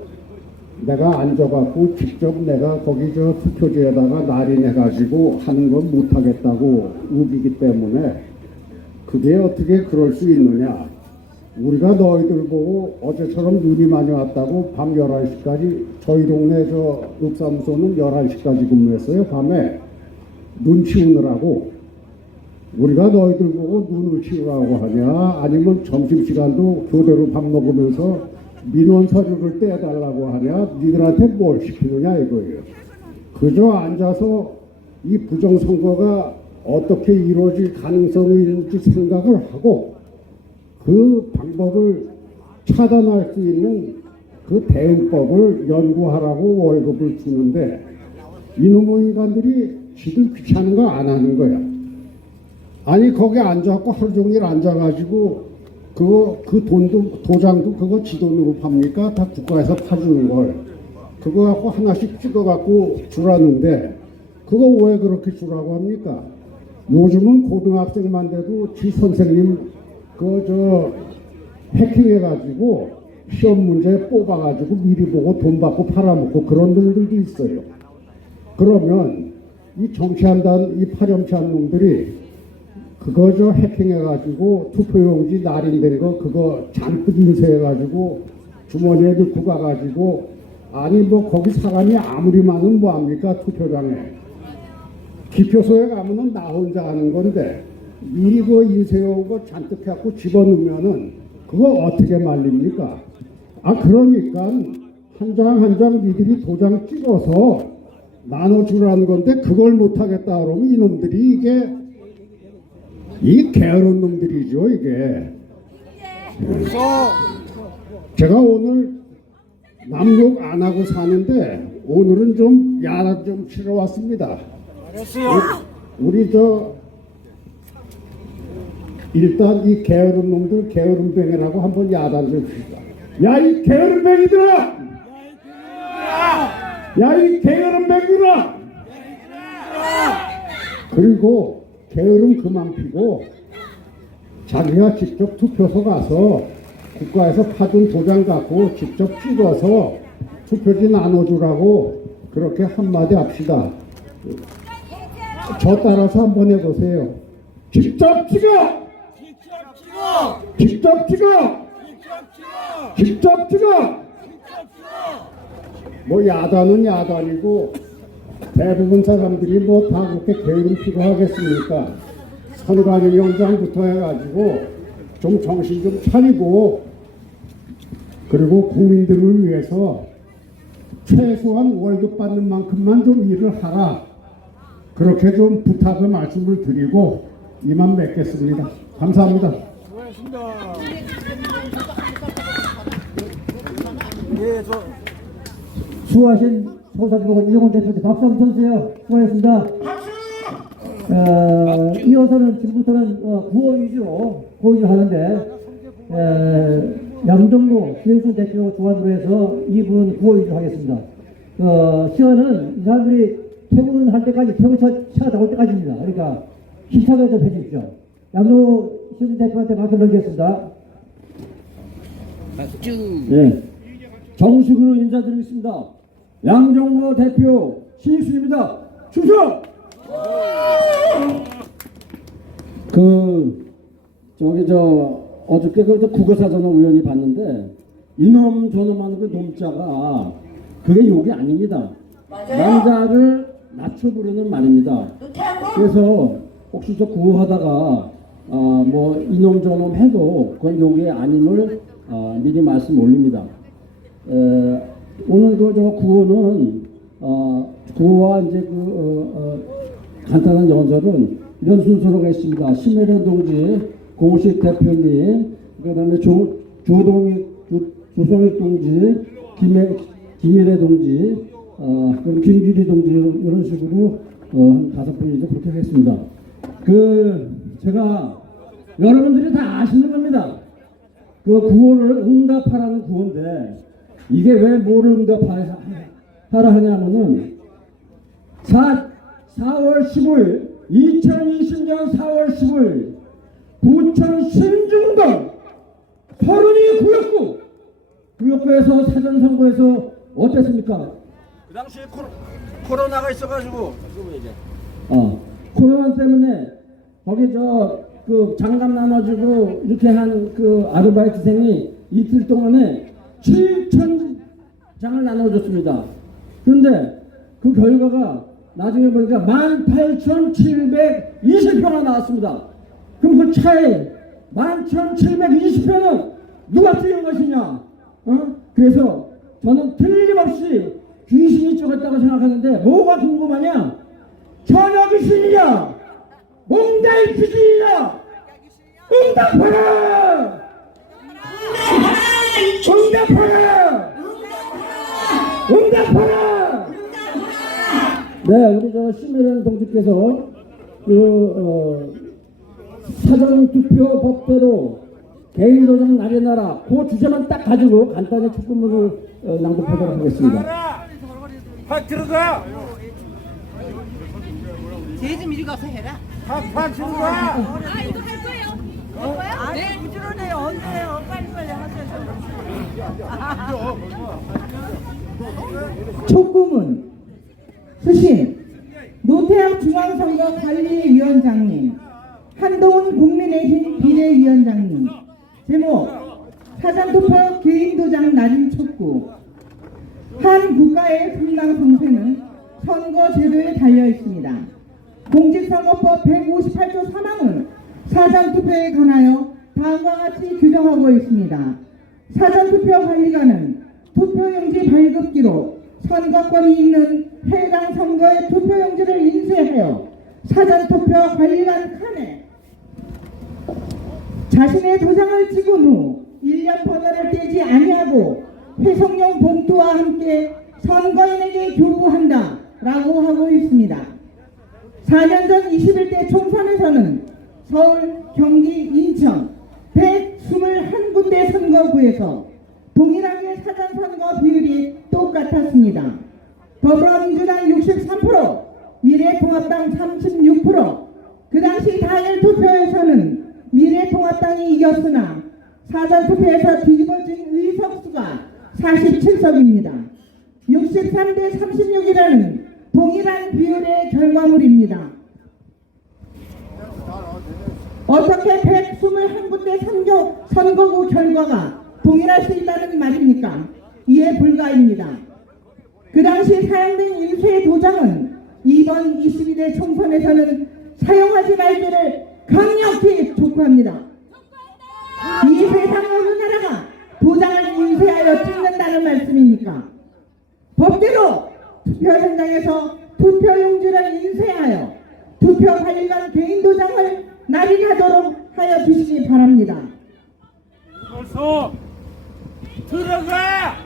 내가 앉아갖고 직접 내가 거기 저 투표지에다가 날인해가지고 하는 건 못하겠다고 우기기 때문에 그게 어떻게 그럴 수 있느냐. 우리가 너희들 보고 어제처럼 눈이 많이 왔다고 밤 11시까지 저희 동네 저 읍사무소는 11시까지 근무했어요. 밤에 눈 치우느라고. 우리가 너희들 보고 눈을 치우라고 하냐 아니면 점심시간도 교대로 밥 먹으면서 민원 서류를 떼달라고 하냐 니들한테 뭘 시키느냐 이거예요. 그저 앉아서 이 부정선거가 어떻게 이루어질 가능성이 있는지 생각을 하고 그 방법을 차단할 수 있는 그 대응법을 연구하라고 월급을 주는데 이놈의 인간들이 지들 귀찮은 거 안 하는 거야. 아니 거기 앉아갖고 하루 종일 앉아가지고 그 돈도 도장도 그거 지 돈으로 팝니까? 다 국가에서 파주는 걸 그거 갖고 하나씩 찍어갖고 주라는데 그거 왜 그렇게 주라고 합니까? 요즘은 고등학생만 돼도 지 선생님 그 해킹해가지고 시험 문제 뽑아가지고 미리 보고 돈 받고 팔아먹고 그런 놈들도 있어요. 그러면 이 정치한다는 이 파렴치한 놈들이 그거 해킹해가지고 투표용지 날인된 거 그거 잔뜩 인쇄해가지고 주머니에 넣고 가가지고 아니 뭐 거기 사람이 아무리 많으면 뭐합니까 투표장에 기표소에 가면은 나 혼자 하는 건데 미리 그 인쇄해온 거 잔뜩 해갖고 집어넣으면은 그거 어떻게 말립니까? 그러니까 한 장 한 장 니들이 도장 찍어서 나눠주라는 건데 그걸 못하겠다 그러면 이놈들이 이게 이 게으른 놈들이죠 이게. 제가 오늘 남욕 안 하고 사는데 오늘은 좀 야단 좀 치러 왔습니다. 우리 일단 이 게으른 놈들 게으름뱅이라고 한번 야단 좀 칩시다. 야 이 게으름뱅이들아! 야 이 게으름뱅이들아! 그리고 게으름 그만 피고 자기가 직접 투표소 가서 국가에서 파준 도장 갖고 직접 찍어서 투표지 나눠주라고 그렇게 한마디 합시다. 저 따라서 한번 해보세요. 직접 찍어! 직접 찍어! 직접 찍어! 뭐 야단은 야단이고 대부분 사람들이 뭐 다 그렇게 게으름 피고 하겠습니까? 선관위원장부터 해가지고 좀 정신 좀 차리고 그리고 국민들을 위해서 최소한 월급 받는 만큼만 좀 일을 하라. 그렇게 좀 부탁을 말씀을 드리고 이만 맺겠습니다. 감사합니다. 수고하신 서울사주보고 이용원 대표님 박수 한번 쳐주세요. 수고하셨습니다. 이어서는 지금부터는 구호 위주로 하는데 양정모 기영순 대표 주관으로 해서 2분 구호 위주로 하겠습니다. 시간은 이 사람들이 퇴근할 때까지 퇴근차가 나올 때까지입니다. 그러니까 힘차게 좀 해주십시오. 양정모 기영순 대표한테 박수 넘기겠습니다. 네. 정식으로 인사드리겠습니다. 양정모 대표 신익순입니다. 충성! 어저께 국어사전을 우연히 봤는데 이놈 저놈 하는 그 놈자가 그게 욕이 아닙니다. 남자를 낮춰 부르는 말입니다. 그래서 혹시 저 구호하다가 뭐 이놈 저놈 해도 그건 욕이 아님을 미리 말씀 올립니다. 오늘 저 구호는 구호와 이제 간단한 연설은 이런 순서로 가겠습니다. 심혜련 동지, 공식 대표님, 그다음에 조성익 동지, 김일혜 동지, 그럼 김규리 동지 이런 식으로 한 5분이서 그렇게 하겠습니다. 제가 여러분들이 다 아시는 겁니다. 그 구호를 응답하라는 구호인데 이게 왜 뭐를 응답하라 하냐면은 4월 15일 2020년 4월 15일 부천 신중동 서른이 구역구에서 사전선거에서 어땠습니까? 그 당시에 코로나가 있어가지고 코로나 때문에 거기 장갑 나눠주고 이렇게 한 아르바이트생이 이틀 동안에 7,000장을 나눠줬습니다. 그런데 그 결과가 나중에 보니까 18,720표가 나왔습니다. 그럼 그 차에 11,720표는 누가 틀린 것이냐? 그래서 저는 틀림없이 귀신이 찍었다고 생각하는데 뭐가 궁금하냐? 전혀 귀신이냐? 몽달 귀신이냐? 응답하라! 응답하라! 응답하라! 네, 우리 심혜련 동지께서 사전투표 법대로 개인도장 날려놔라 그 주제만 딱 가지고 간단히 축구문을 낭독하도록 하겠습니다. 확 들어가. 쟤좀 이리 가서 해라. 확 들어가. 아 이거 할 거예요? 할 거야? 네. 부지런해요. 언제요? 빨리빨리 하세요. 촉구문 수신 노태학 중앙선거관리위원장님, 한동훈 국민의힘 비례위원장님. 제목 사전투표 개인도장 날인 촉구. 한 국가의 흥망성쇠는 선거제도에 달려있습니다. 공직선거법 158조 3항은 사전투표에 관하여 다음과 같이 규정하고 있습니다. 사전투표관리관은 투표용지 발급기로 선거권이 있는 해당 선거의 투표용지를 인쇄하여 사전투표관리관 칸에 자신의 도장을 찍은 후 1년 번호를 떼지 아니하고 회송용 봉투와 함께 선거인에게 교부한다 라고 하고 있습니다. 4년 전 21대 총선에서는 서울, 경기, 인천 121군데 선거구에서 동일하게 사전선거 비율이 똑같았습니다. 더불어민주당 63%, 미래통합당 36%, 그 당시 다일 투표에서는 미래통합당이 이겼으나 사전투표에서 뒤집어진 의석수가 47석입니다. 63대 36이라는 동일한 비율의 결과물입니다. 어떻게 121군데 선거구 결과가 동일할 수 있다는 말입니까? 이해 불가입니다. 그 당시 사용된 인쇄 도장은 이번 22대 총선에서는 사용하지 말기를 강력히 촉구합니다. 이 세상 어느 나라가 도장을 인쇄하여 찍는다는 말씀입니까? 법대로 투표 현장에서 투표용지를 인쇄하여 투표관리관 개인도장을 날인하도록 하여 주시기 바랍니다. 벌써 들어가.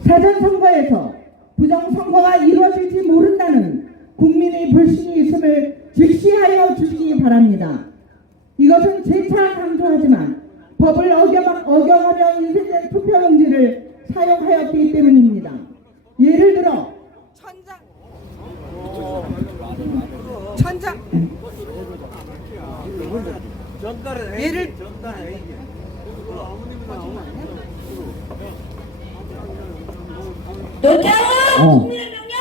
사전선거에서 부정선거가 이루어질지 모른다는 국민의 불신이 있음을 직시하여 주시기 바랍니다. 이것은 재차 강조하지만 법을 어겨가며 인쇄된 투표용지를 사용하였기 때문입니다. 예를 들어 예를 노태우 국민의 명령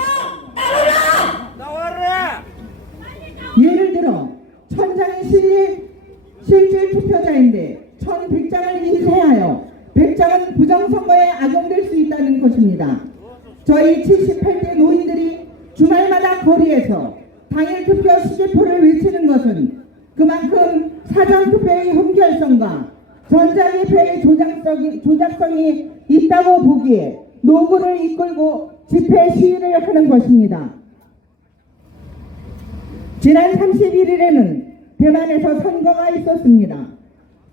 나와라. 예를 들어 천장의 실질 투표자인데 1100장을 인쇄하여 100장은 부정선거에 악용될 수 있다는 것입니다. 저희 78대 노인들이 주말마다 거리에서 당일 투표 시계표를 외치는 것은 그만큼 사전투표의 흠결성과 전자개표의 조작성이 있다고 보기에 노고를 이끌고 집회 시위를 하는 것입니다. 지난 31일에는 대만에서 선거가 있었습니다.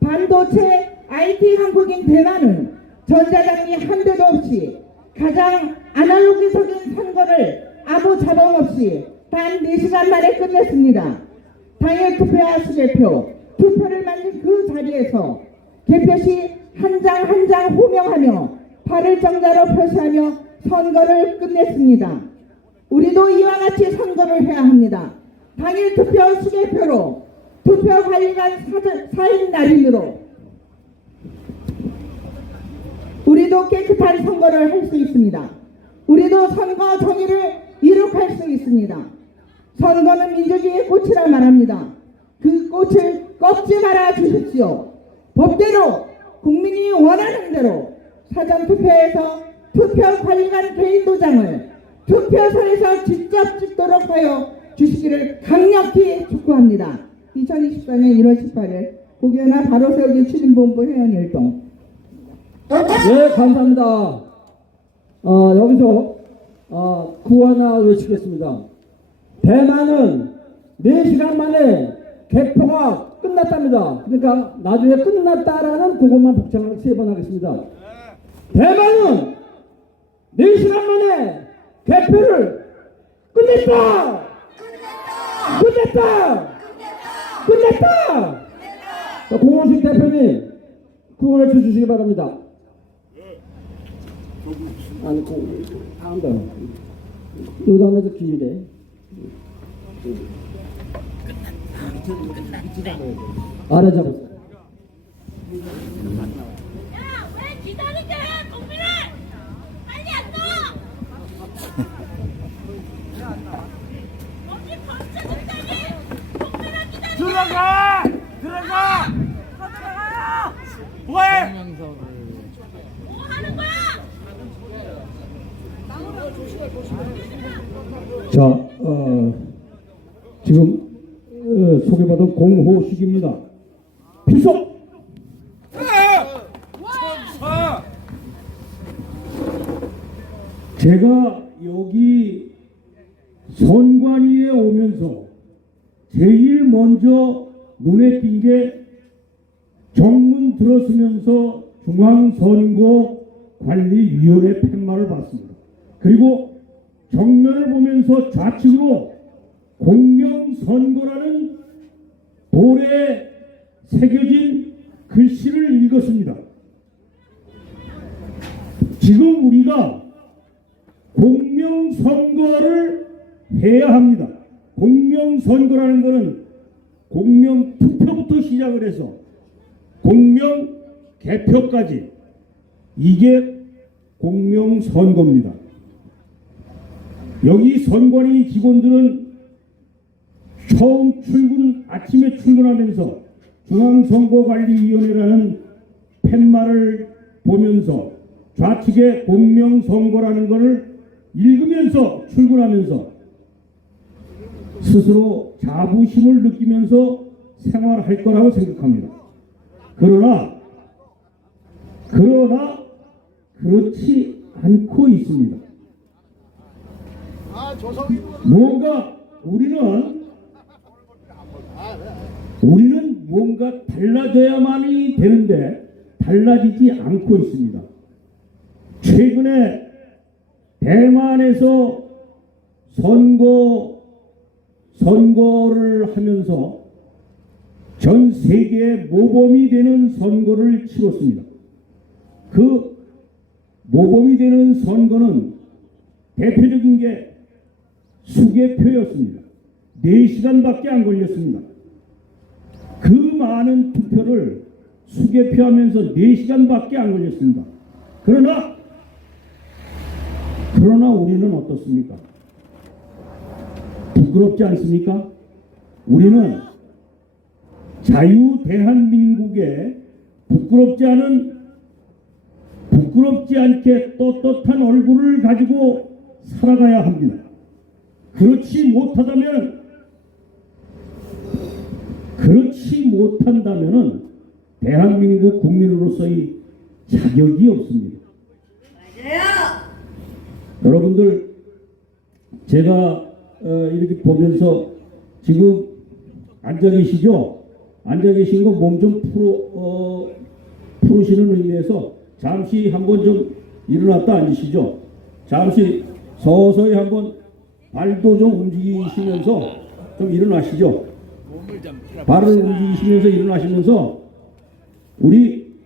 반도체 IT 한국인 대만은 전자장비 한 대도 없이 가장 아날로그적인 선거를 아무 자본 없이 단 4시간 만에 끝냈습니다. 당일 투표와 수개표, 투표를 만든 그 자리에서 개표시 한 장 한 장 호명하며 발을 정자로 표시하며 선거를 끝냈습니다. 우리도 이와 같이 선거를 해야 합니다. 당일 투표 수개표로 투표 관리관 4인 날인으로 우리도 깨끗한 선거를 할 수 있습니다. 우리도 선거 정의를 이룩할 수 있습니다. 선거는 민주주의의 꽃이라 말합니다. 그 꽃을 꺾지 말아 주십시오. 법대로 국민이 원하는 대로 사전투표에서 투표관리관 개인 도장을 투표소에서 직접 찍도록 하여 주시기를 강력히 촉구합니다. 2024년 1월 18일 고교나 바로세우기 추진본부 회원일동. 네, 감사합니다. 여기서 구호 하나 외치겠습니다. 대만은 4시간 만에 개표가 끝났답니다. 그러니까 나중에 끝났다라는 그것만 복창을 3번 하겠습니다. 대만은 4시간 만에 개표를 끝냈다! 끝냈다! 끝냈다! 자, 공원식 대표님 구호를 쳐주시기 바랍니다. 아니, 다음 번. 요 다음에도 길게. 알아잡았어요. 야, 왜 기다리게 해, 국민을! 빨리 안 나와! 어디 벌써 적당히 국민을 기다리게! 들어가! 들어가! 들어가요! 왜? 뭐 하는 거야? 자, 지금 소개받은 공호식입니다. 필속! 제가 여기 선관위에 오면서 제일 먼저 눈에 띈 게 정문 들어서면서 중앙선거관리위원회 팻말을 봤습니다. 그리고 정면을 보면서 좌측으로 공명선거라는 돌에 새겨진 글씨를 읽었습니다. 지금 우리가 공명선거를 해야 합니다. 공명선거라는 것은 공명투표부터 시작을 해서 공명개표까지 이게 공명선거입니다. 여기 선관위 직원들은 처음 아침에 출근하면서 중앙선거관리위원회라는 팻말을 보면서 좌측에 공명선거라는 것을 읽으면서 출근하면서 스스로 자부심을 느끼면서 생활할 거라고 생각합니다. 그러나 그렇지 않고 있습니다. 뭔가 우리는 뭔가 달라져야만이 되는데 달라지지 않고 있습니다. 최근에 대만에서 선거를 하면서 전 세계의 모범이 되는 선거를 치렀습니다. 그 모범이 되는 선거는 대표적인 게 수개표였습니다. 4시간밖에 안 걸렸습니다. 그 많은 투표를 수개표하면서 4시간밖에 안 걸렸습니다. 그러나 우리는 어떻습니까? 부끄럽지 않습니까? 우리는 자유 대한민국에 부끄럽지 않게 떳떳한 얼굴을 가지고 살아가야 합니다. 그렇지 못한다면은 대한민국 국민으로서의 자격이 없습니다. 여러분들, 제가 이렇게 보면서 지금 앉아 계시죠? 앉아 계신 거 몸 좀 푸시는 의미에서 잠시 한번 좀 일어났다 앉으시죠. 잠시 서서히 한번 발도 좀 움직이시면서 좀 일어나시죠. 발을 움직이시면서 일어나시면서 우리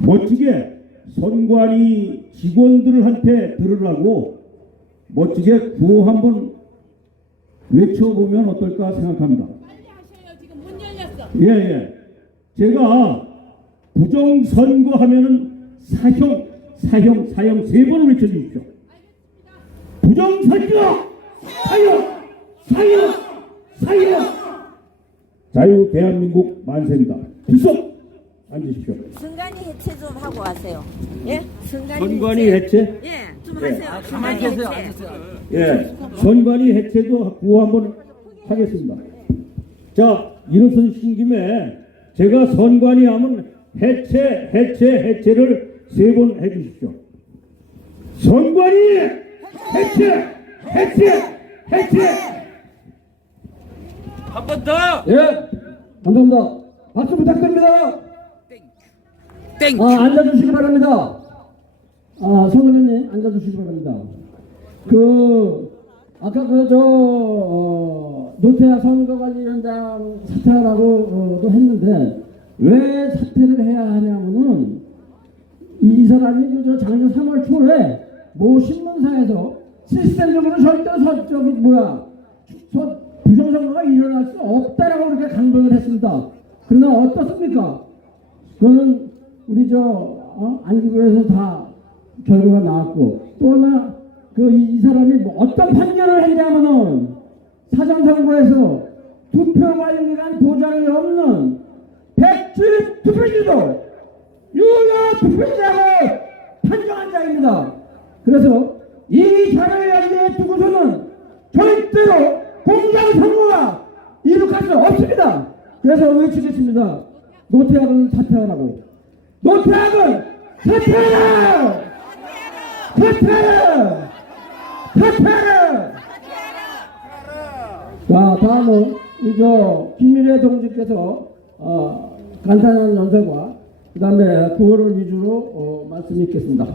멋지게 선관위 직원들한테 들으라고 멋지게 구호 한번 외쳐보면 어떨까 생각합니다. 빨리 하셔요. 지금 문 열렸어. 예. 제가 부정선거 하면은 사형 3번을 외쳐주십시오. 부정선거 사형 자유 대한민국 만세입니다. 필석 앉으십시오. 선관위 해체 좀 하고 하세요. 예? 선관위 해체? 예, 좀 하세요. 가만히 선관위 계세요. 해체. 앉으세요. 예, 선관위 해체도 구호 한번 하겠습니다. 자, 일어서신 김에 제가 선관위 하면 해체를 3번 해주십시오. 선관위 해체. 한 번 더. 예, 감사합니다. 박수 부탁드립니다. 땡. 앉아주시기 바랍니다. 선생님 앉아주시기 바랍니다. 아까 노태하 선거관리위원장 사퇴하라고도 했는데 왜 사퇴를 해야 하냐면은 이 사람이 작년 3월 초에 모 신문사에서 시스템적으로 절대로 부정선거가 일어날 수 없다라고 그렇게 강변을 했습니다. 그러나 어떻습니까? 그거는 우리 안기부에서 다 결과가 나왔고 또 하나 이 사람이 어떤 판결을 했냐면은 사전선거에서 투표 관리란 도장이 없는 백지 투표지도 유효 투표지라고 판정한 자입니다. 그래서 이 자료에 연대에 두고서는 절대로 공정선거가 이룩할 수 없습니다. 그래서 외치겠습니다. 노태학은 사퇴하라고. 노태학은 사퇴하라! 사퇴하라! 사퇴하라! 자, 다음은 김미래 동지께서 간단한 연설과 그 다음에 구호를 위주로 말씀 있겠습니다.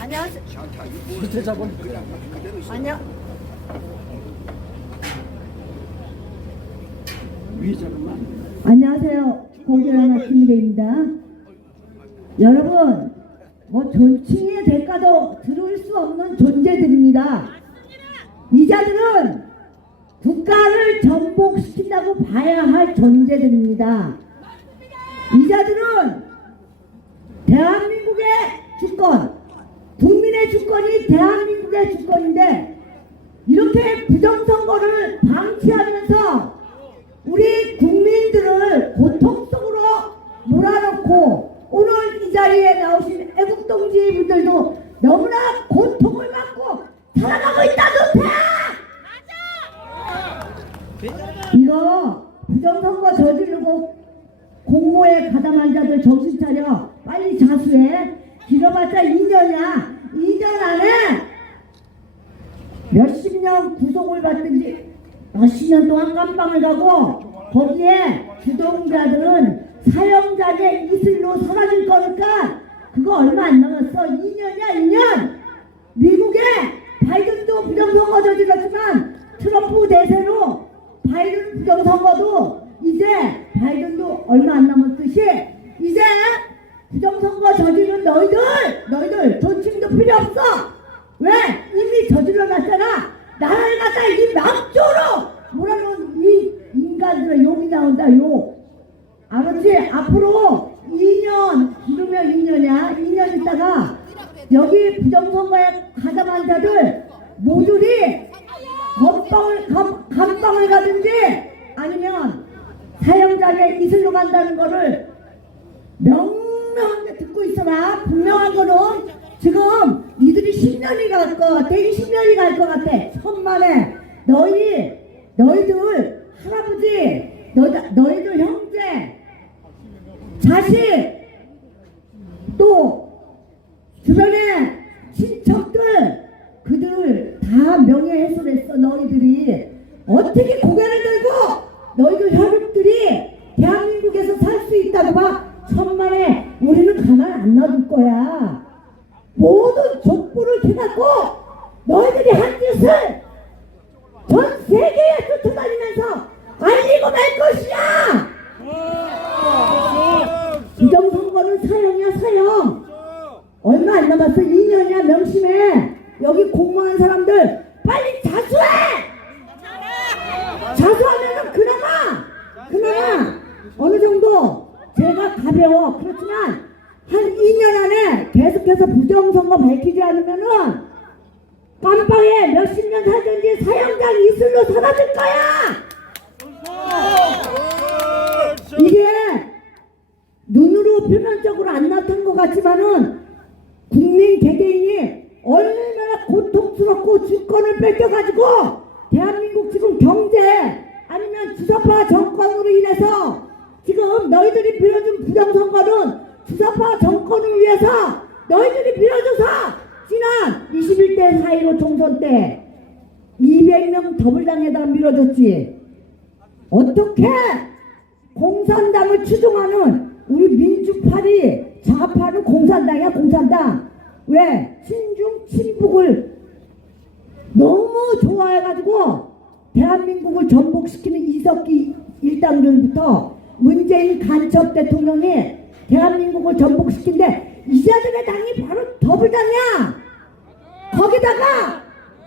안녕하세요. 안녕하세요. 공개하나 김미래입니다. 여러분, 존칭의 대가도 들을 수 없는 존재들입니다. 이 자들은 국가를 전복시킨다고 봐야 할 존재들입니다. 이 자들은 대한민국의 주권, 국민의 주권이 대한민국의 주권인데 이렇게 부정선거를 방치하면서 우리 국민들을 고통 속으로 몰아넣고 오늘 이 자리에 나오신 애국동지분들도 너무나 고통을 받고 살아가고 있다. 노태야! 이거 부정선거 저지르고 공모에 가담한 자들 정신 차려. 빨리 자수해. 길어봤자 2년이야. 2년 안에 몇십 년 구속을 받든지 몇십 년 동안 깜빵을 가고 거기에 주동자들은 사형장의 이슬로 사라질 거니까 그거 얼마 안 남았어. 2년이야 2년. 미국에 바이든도 부정선거 저질렀지만 트럼프 대세로 바이든 부정선거도 이제 바이든도 얼마 안 남았듯이 이제 부정선거 저지른 너희들 존칭도 필요 없어. 왜? 이미 저질러놨잖아. 나라를 갖다 이 망조로 몰아놓은 이 인간들의 욕이 나온다. 욕. 알았지? 앞으로 2년 기르면 2년이야. 2년 있다가 여기 부정선거에 가담한 자들 모조리 감방을 가든지 아니면 사형장에 이슬로 간다는 거를 명명하게 듣고 있어라. 분명한 거는 지금 니들이 10년이 갈 것 같아. 20년이 갈 것 같아. 천만에 너희들 할아버지, 너희들 형제, 자식, 또 주변에 친척들 그들 다 명예훼손 어떻게 고개를 들고 너희들 혈육들이 대한민국에서 살 수 있다고 봐? 천만에 우리는 가만 안 놔둘 거야. 모든 족보를 해갖고 너희들이 한 짓을 전 세계에 쫓아다니면서 알리고 말 것이야. 부정선거는 사형이야, 사형. 얼마 안 남았어. 2년이야. 명심해. 여기 공무원 사람들 빨리 자수해. 자수하면은 그나마 어느 정도 죄가 가벼워. 그렇지만 한 2년 안에 계속해서 부정선거 밝히지 않으면은 깜빵에 몇십 년 살든지 사형장 이슬로 사라질 거야. 이게 눈으로 표면적으로 안 나타난 것 같지만은 국민 개개인이 얼마나 고통스럽고 주권을 뺏겨가지고 대한민국 지금 경제 아니면 주사파 정권으로 인해서 지금 너희들이 빌어준 부정선거는 주사파 정권을 위해서 너희들이 빌어줘서 지난 21대 4.15 총선 때 200명 더블당에다가 밀어줬지. 어떻게 공산당을 추종하는 우리 민주파리 좌파는 공산당이야, 공산당. 왜? 친중 친북을 너무 좋아해가지고 대한민국을 전복시키는 이석기 일당들부터 문재인 간첩 대통령이 대한민국을 전복시킨데 이자들의 당이 바로 더블당이야. 거기다가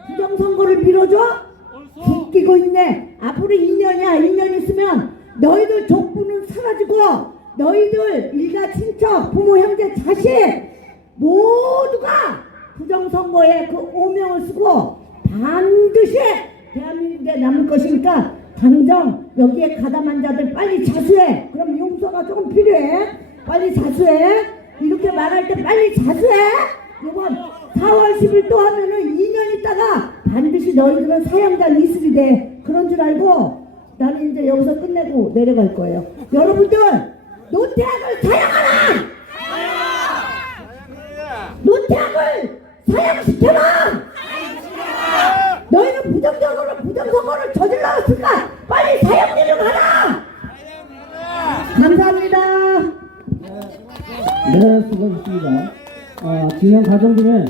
부정선거를 밀어줘? 웃기고 있네. 앞으로 2년 있으면 너희들 족부는 사라지고 너희들 일가 친척 부모 형제 자식 모두가 부정선거에 그 오명을 쓰고 반드시 대한민국에 남을 것이니까 당장 여기에 가담한 자들 빨리 자수해. 그럼 용서가 조금 필요해. 빨리 자수해. 이렇게 말할 때 빨리 자수해. 이번 4월 10일 또 하면은 2년 있다가 반드시 너희들은 사형장 이슬이 돼. 그런 줄 알고 나는 이제 여기서 끝내고 내려갈 거예요. 여러분들 노태악을 사형하라. 노태악을 사형시켜라. 너희는 부정선거를 저질러왔으니까 빨리 사형리를 가라. 감사합니다. 네, 수고하셨습니다. 진행 과정 중에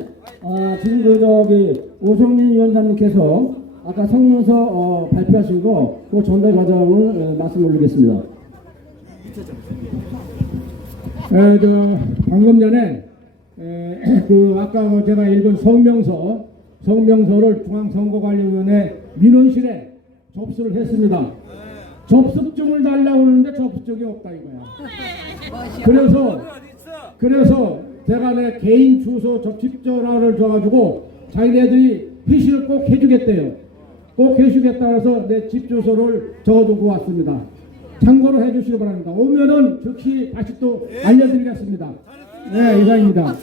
지금 오성민 위원장님께서 아까 성명서 발표하신 거 그 전달 과정을 말씀 올리겠습니다. 방금 전에 아까 제가 읽은 성명서를 중앙선거관리위원회 민원실에 접수를 했습니다. 접수증을 달라고 하는데 접수증이 없다 이거야. 그래서 제가 내 개인 주소 접집 전화를 줘가지고 자기네들이 회시를 꼭 해주겠대요. 꼭 해주겠다 해서 내 집 주소를 적어두고 왔습니다. 참고로 해주시기 바랍니다. 오면은 즉시 다시 또 알려드리겠습니다. 네, 이상입니다.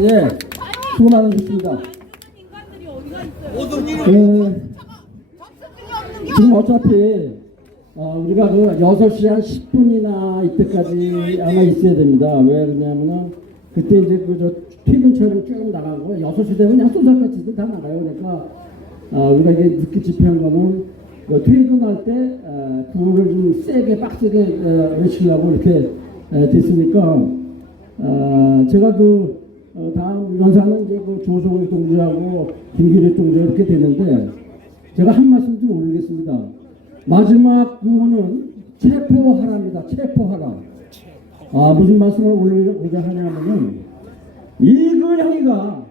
예, 수고 많으셨습니다. 지금 어차피 우리가 그 6시 한 10분이나 이때까지 아마 있어야 됩니다. 왜 그러냐면은 그때 이제 퇴근처럼 쭉 나가고 6시 되면 그냥 쏘살같이 다 나가요. 그러니까 우리가 이게 늦게 집회한 거는 퇴근할 때 구호를 좀 세게 빡세게 외치려고 이렇게 됐으니까 제가 다음 연사는 이제 조성욱 동지하고 김기래 동지 이렇게 되는데 제가 한 말씀 좀 올리겠습니다. 마지막 구호는 체포하라입니다. 체포하라. 무슨 말씀을 올리고자 하냐면은 이근형이가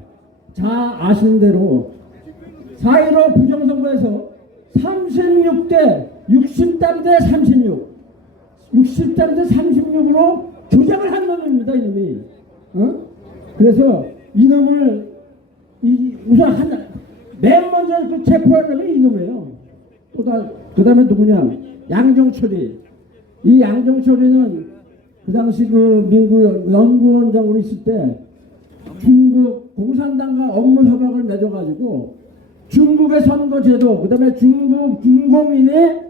잘 아시는 대로 4.15 부정선거에서 36대 60대 36 60대 36으로 조작을 한 놈입니다. 이놈이. 그래서 이놈을 우선 맨 먼저 그 체포한 놈이 이놈이에요. 그 다음에 누구냐? 양정철이. 이 양정철이는 그 당시 그 민구 연구원장으로 있을 때 중국 공산당과 업무 협약을 맺어가지고 중국의 선거제도, 그 다음에 중국 중공인의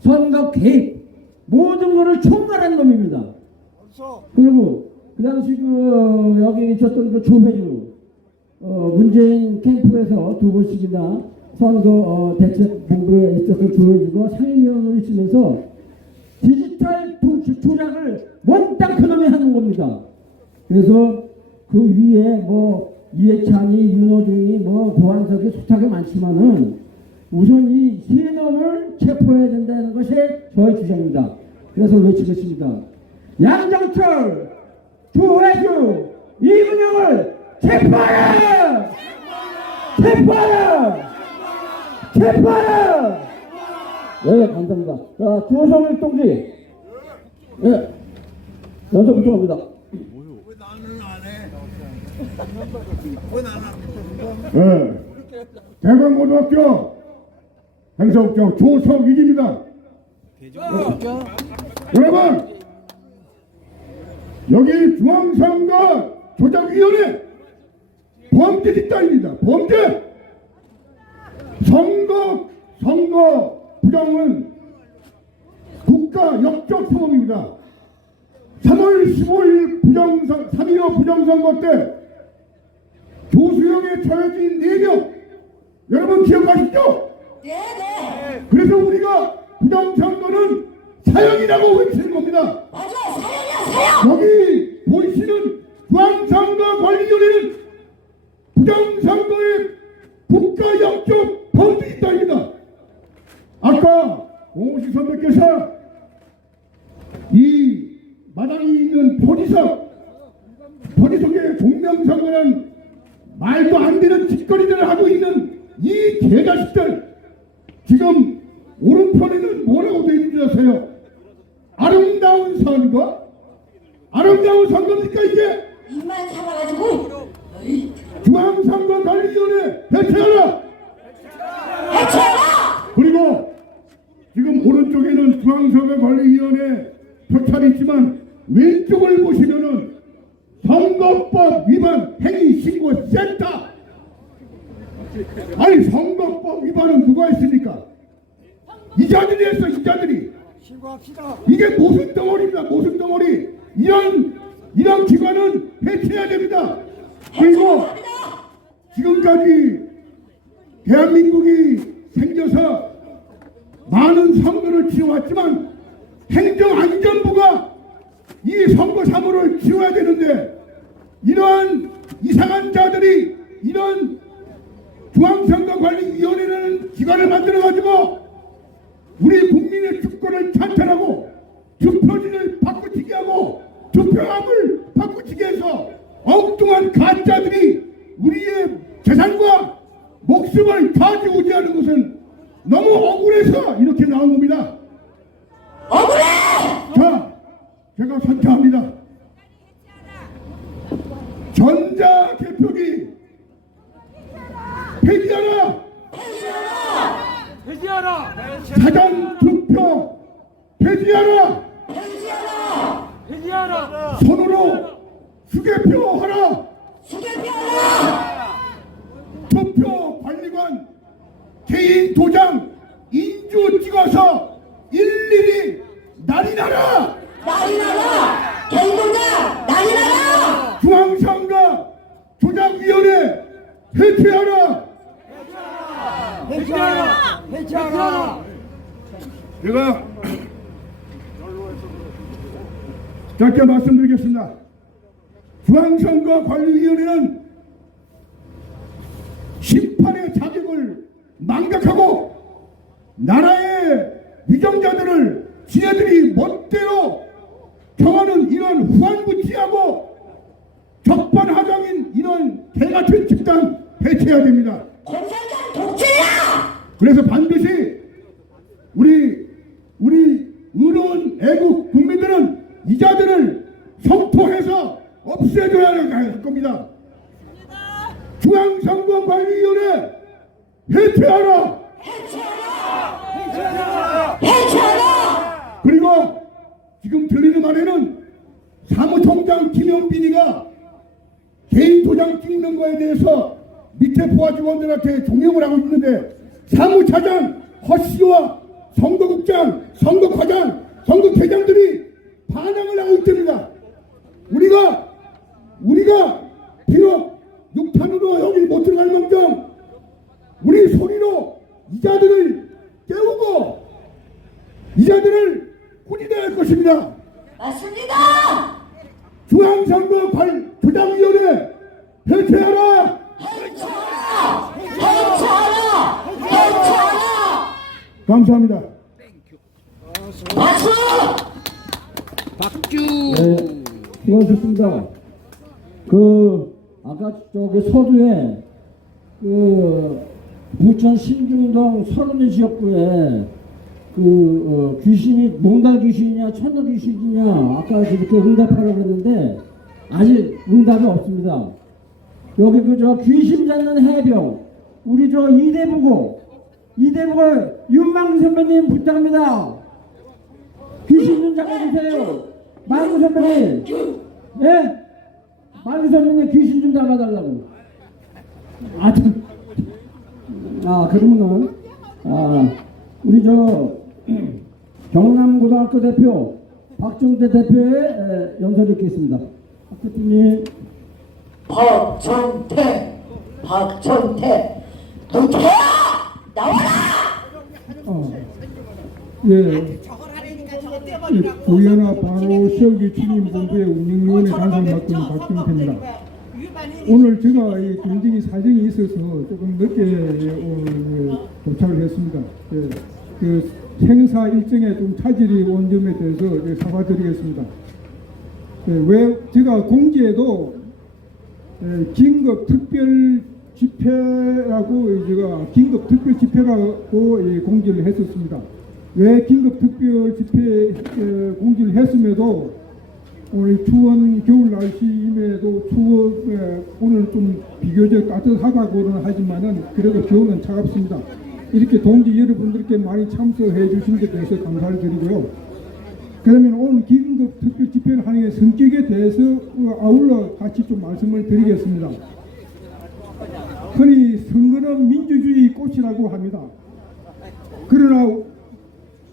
선거 개입 모든 것을 총괄한 놈입니다. 그리고 그 당시 여기 있었던 그 조회주 문재인 캠프에서 두 번씩이나 선거 대책본부에 있어서 조여주고 상임위원으로 있으면서 디지털 조작을 몽땅 그놈이 하는 겁니다. 그래서 그 위에 뭐 이해찬이, 윤호중이, 뭐 고한석이 숱하게 많지만은 우선 이 세 놈을 체포해야 된다는 것이 저의 주장입니다. 그래서 외치겠습니다. 양정철, 조혜주, 이근영을 체포하라! 체포하라! 체포하라! 네, 감사합니다. 자, 주호성 동지. 네, 연속부터 갑니다. 네. 대광고등학교 행정국장 조석익입니다. 여러분, 여기 중앙선거 조작위원회 범죄 집단입니다. 범죄. 선거 부정은 국가 역적 성범입니다. 3월 15일 3.15 부정선거 때 조수영에 처해진 4명 여러분 기억하시죠? 네네. 그래서 우리가 부정선거는 사형이라고 외치는 겁니다. 맞아, 사형이야, 사형. 여기 보이시는 중앙선거관리위원회는 부정선거의 국가 역적 범죄 집단입니다. 아까 공식 선배께서 이 마당에 있는 포지석의 공명선거는 말도 안 되는 짓거리들을 하고 있는 이 개자식들, 지금 오른편에는 뭐라고 되어 있는지 아세요? 아름다운 선거? 아름다운 선거입니까 이게? 입만 살아가지고 중앙선거관리위원회 해체하라! 해체하라! 그리고 지금 오른쪽에는 중앙선거관리위원회 표창이 있지만 왼쪽을 보시면은 선거법 위반 행위신고센터. 아니 선거법 위반은 누가 했습니까? 이자들이 했어. 이자들이. 이게 모순 덩어리입니다. 모순 덩어리. 이런 기관은 해체해야 됩니다. 그리고 지금까지 대한민국이 생겨서 많은 선거를 치러왔지만 행정안전부가 이 선거 사무를 치러야 되는데 이러한 이상한 자들이 이런 중앙선거관리위원회라는 기관을 만들어가지고 우리 국민의 주권을 찬탈하고 투표지를 바꾸치게 하고 투표함을 바꾸치게 해서 엉뚱한 가짜들이 우리의 재산과 목숨을 가지고자 하는 것은 너무 억울해서 이렇게 나온 겁니다. 억울해! 자, 제가 선포합니다. 전자개표기 폐지하라! 폐지하라! 사전투표 폐지하라! 폐지하라! 손으로 수개표하라! 투표관리관 개인 도장 인주 찍어서 일일이 날인하라! 날인하라! 개인공장 날인하라! 중앙선거 조작위원회 해체하라! 폐지하라! 폐지하라! 제가 짧게 말씀드리겠습니다. 중앙선거관리위원회는 심판의 자격을 망각하고 나라의 위정자들을 지네들이 멋대로 정하는 이런 후한무치하고 적반하장인 이런 개같은 집단 해체해야 됩니다. 공산당 독재야! 그래서 반드시 우리 의로운 애국 국민들은 이 자들을 성토해서 없애줘야 할 겁니다. 중앙선거관리위원회 해체하라! 해체하라! 그리고 지금 들리는 말에는 사무총장 김영빈이가 개인 도장 찍는 거에 대해서 밑에 부하 직원들한테 종용을 하고 있는데 사무차장 허씨와 선거국장, 선거과장, 선거대장들이 반항을 하고 있답니다. 우리가 비록 육탄으로 여기 못 들어갈 망정 우리 소리로 이자들을 깨우고 이자들을 꾸짖어야 할 것입니다. 맞습니다. 중앙선거 조작위원회 해체하라. 해체하라. 해체하라. 해체하라. 감사합니다. 박수. 네, 수고하셨습니다. 아까 저기 서두에 부천 신중동 서른의 지역구에 귀신이 몽달 귀신이냐 천도 귀신이냐 아까 이렇게 응답하라고 그랬는데 아직 응답이 없습니다. 여기 저 귀신 잡는 해병 우리 저 이대부고 윤망 선배님 부탁합니다. 귀신 좀 잡아주세요. 망우 선배님. 예? 망우 선배님 귀신 좀 잡아달라고. 그러면은 우리 저 경남고등학교 대표 박정태 대표의 연설 읽겠습니다. 박 대표님. 박정태 누구야? 나와라. 예. 저걸 하려니까 저거 떼버리라고. 고연아 바로 시험기 주민본부의 운영위원회 단상 맡은 박정태입니다. 오늘 제가 굉장히 사정이 있어서 조금 늦게 도착을 했습니다. 그 행사 일정에 좀 차질이 온 점에 대해서 사과드리겠습니다. 왜 제가 공지에도 긴급 특별 집회라고 제가 긴급 특별 집회라고 공지를 했었습니다. 왜 긴급 특별 집회 공지를 했음에도 오늘 추운 겨울 날씨임에도 오늘 좀 비교적 따뜻하다고는 하지만은 그래도 기온은 차갑습니다. 이렇게 동지 여러분들께 많이 참석해 주신 데 대해서 감사를 드리고요. 그러면 오늘 긴급 특별 집회를 하는 성격에 대해서 아울러 같이 좀 말씀을 드리겠습니다. 흔히 선거는 민주주의 꽃이라고 합니다. 그러나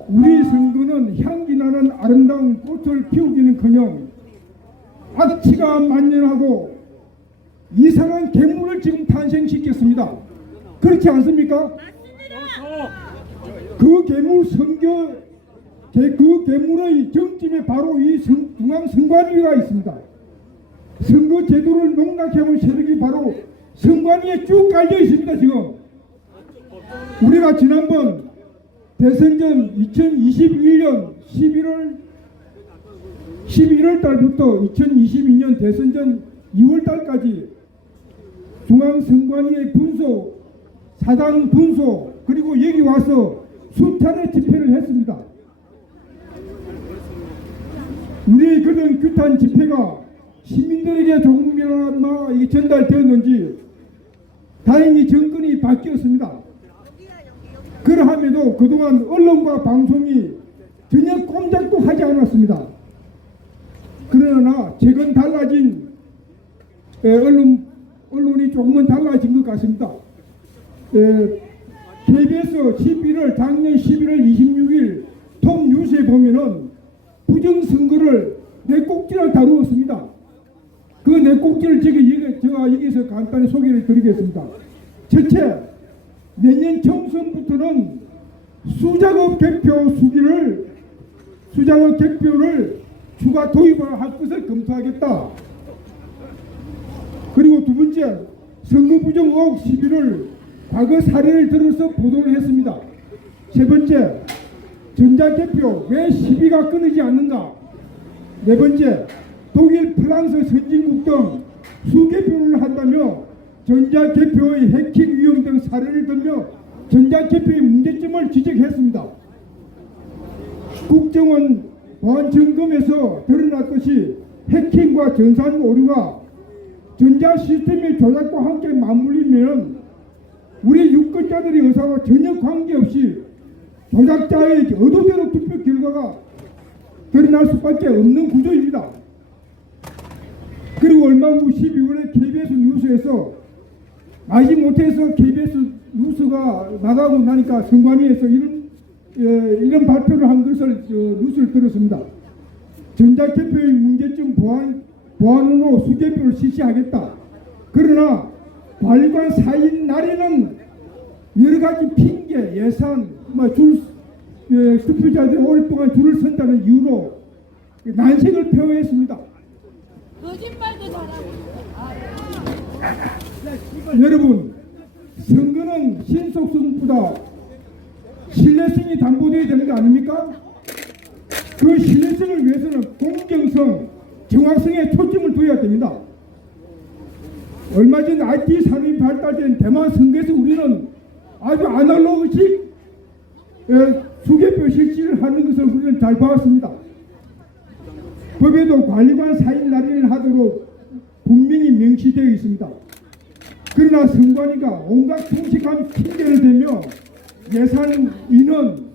우리 선거는 향기 나는 아름다운 꽃을 피우기는커녕 악취가 만연하고 이상한 괴물을 지금 탄생시켰습니다. 그렇지 않습니까? 그 괴물 그 괴물의 정점에 바로 이 중앙선관위가 있습니다. 선거 제도를 농락해온 세력이 바로 선관위에 쭉 깔려 있습니다. 지금 우리가 지난번 대선전 2021년 11월 달부터 2022년 대선전 2월 달까지 중앙선관위의 분소, 사당 분소 그리고 여기 와서 숱한의 집회를 했습니다. 우리의 그런 규탄 집회가 시민들에게 조금이나마 이게 전달되었는지 다행히 정권이 바뀌었습니다. 그러함에도 그동안 언론과 방송이 전혀 꼼짝도 하지 않았습니다. 그러나 최근 달라진 언론이 조금은 달라진 것 같습니다. KBS 작년 11월 26일 톱 뉴스에 보면은 부정선거를 네 꼭지를 다루었습니다. 그 네 꼭지를 제가 여기서 간단히 소개를 드리겠습니다. 첫째, 내년 총선부터는 수작업 개표를 추가 도입을 할 것을 검토하겠다. 그리고 두 번째, 선거부정 의혹 시비를 과거 사례를 들어서 보도를 했습니다. 세 번째, 전자개표 왜 시비가 끊이지 않는가. 네 번째, 독일, 프랑스 선진국 등 수개표를 한다며 전자개표의 해킹 위험 등 사례를 들며 전자개표의 문제점을 지적했습니다. 국정원 보안점검에서 드러났듯이 해킹과 전산 오류가 전자시스템의 조작과 함께 맞물리면 우리 유권자들의 의사와 전혀 관계없이 조작자의 의도대로 투표 결과가 드러날 수밖에 없는 구조입니다. 그리고 얼마 후 12월에 KBS 뉴스에서 마지못해서 KBS 뉴스가 나가고 나니까 선관위에서 이런 발표를 한 것을 뉴스를 들었습니다. 전자개표의 문제점 보완으로 수개표를 실시하겠다. 그러나 관리관 사인 날에는 여러 가지 핑계, 예산, 투표자들이 오랫동안 줄을 선다는 이유로 난색을 표했습니다. 거짓말도 잘하고. 여러분, 선거는 신속성보다 신뢰성이 담보되어야 되는 거 아닙니까? 그 신뢰성을 위해서는 공정성, 정확성에 초점을 둬야 됩니다. 얼마 전 IT 산업이 발달된 대만 선거에서 우리는 아주 아날로그식 수개표 실시를 하는 것을 우리는 잘 봐왔습니다. 법에도 관리관 사인 날인을 하도록 분명히 명시되어 있습니다. 그러나 선관위가 온갖 통식한 핑계를 대며 예산 인원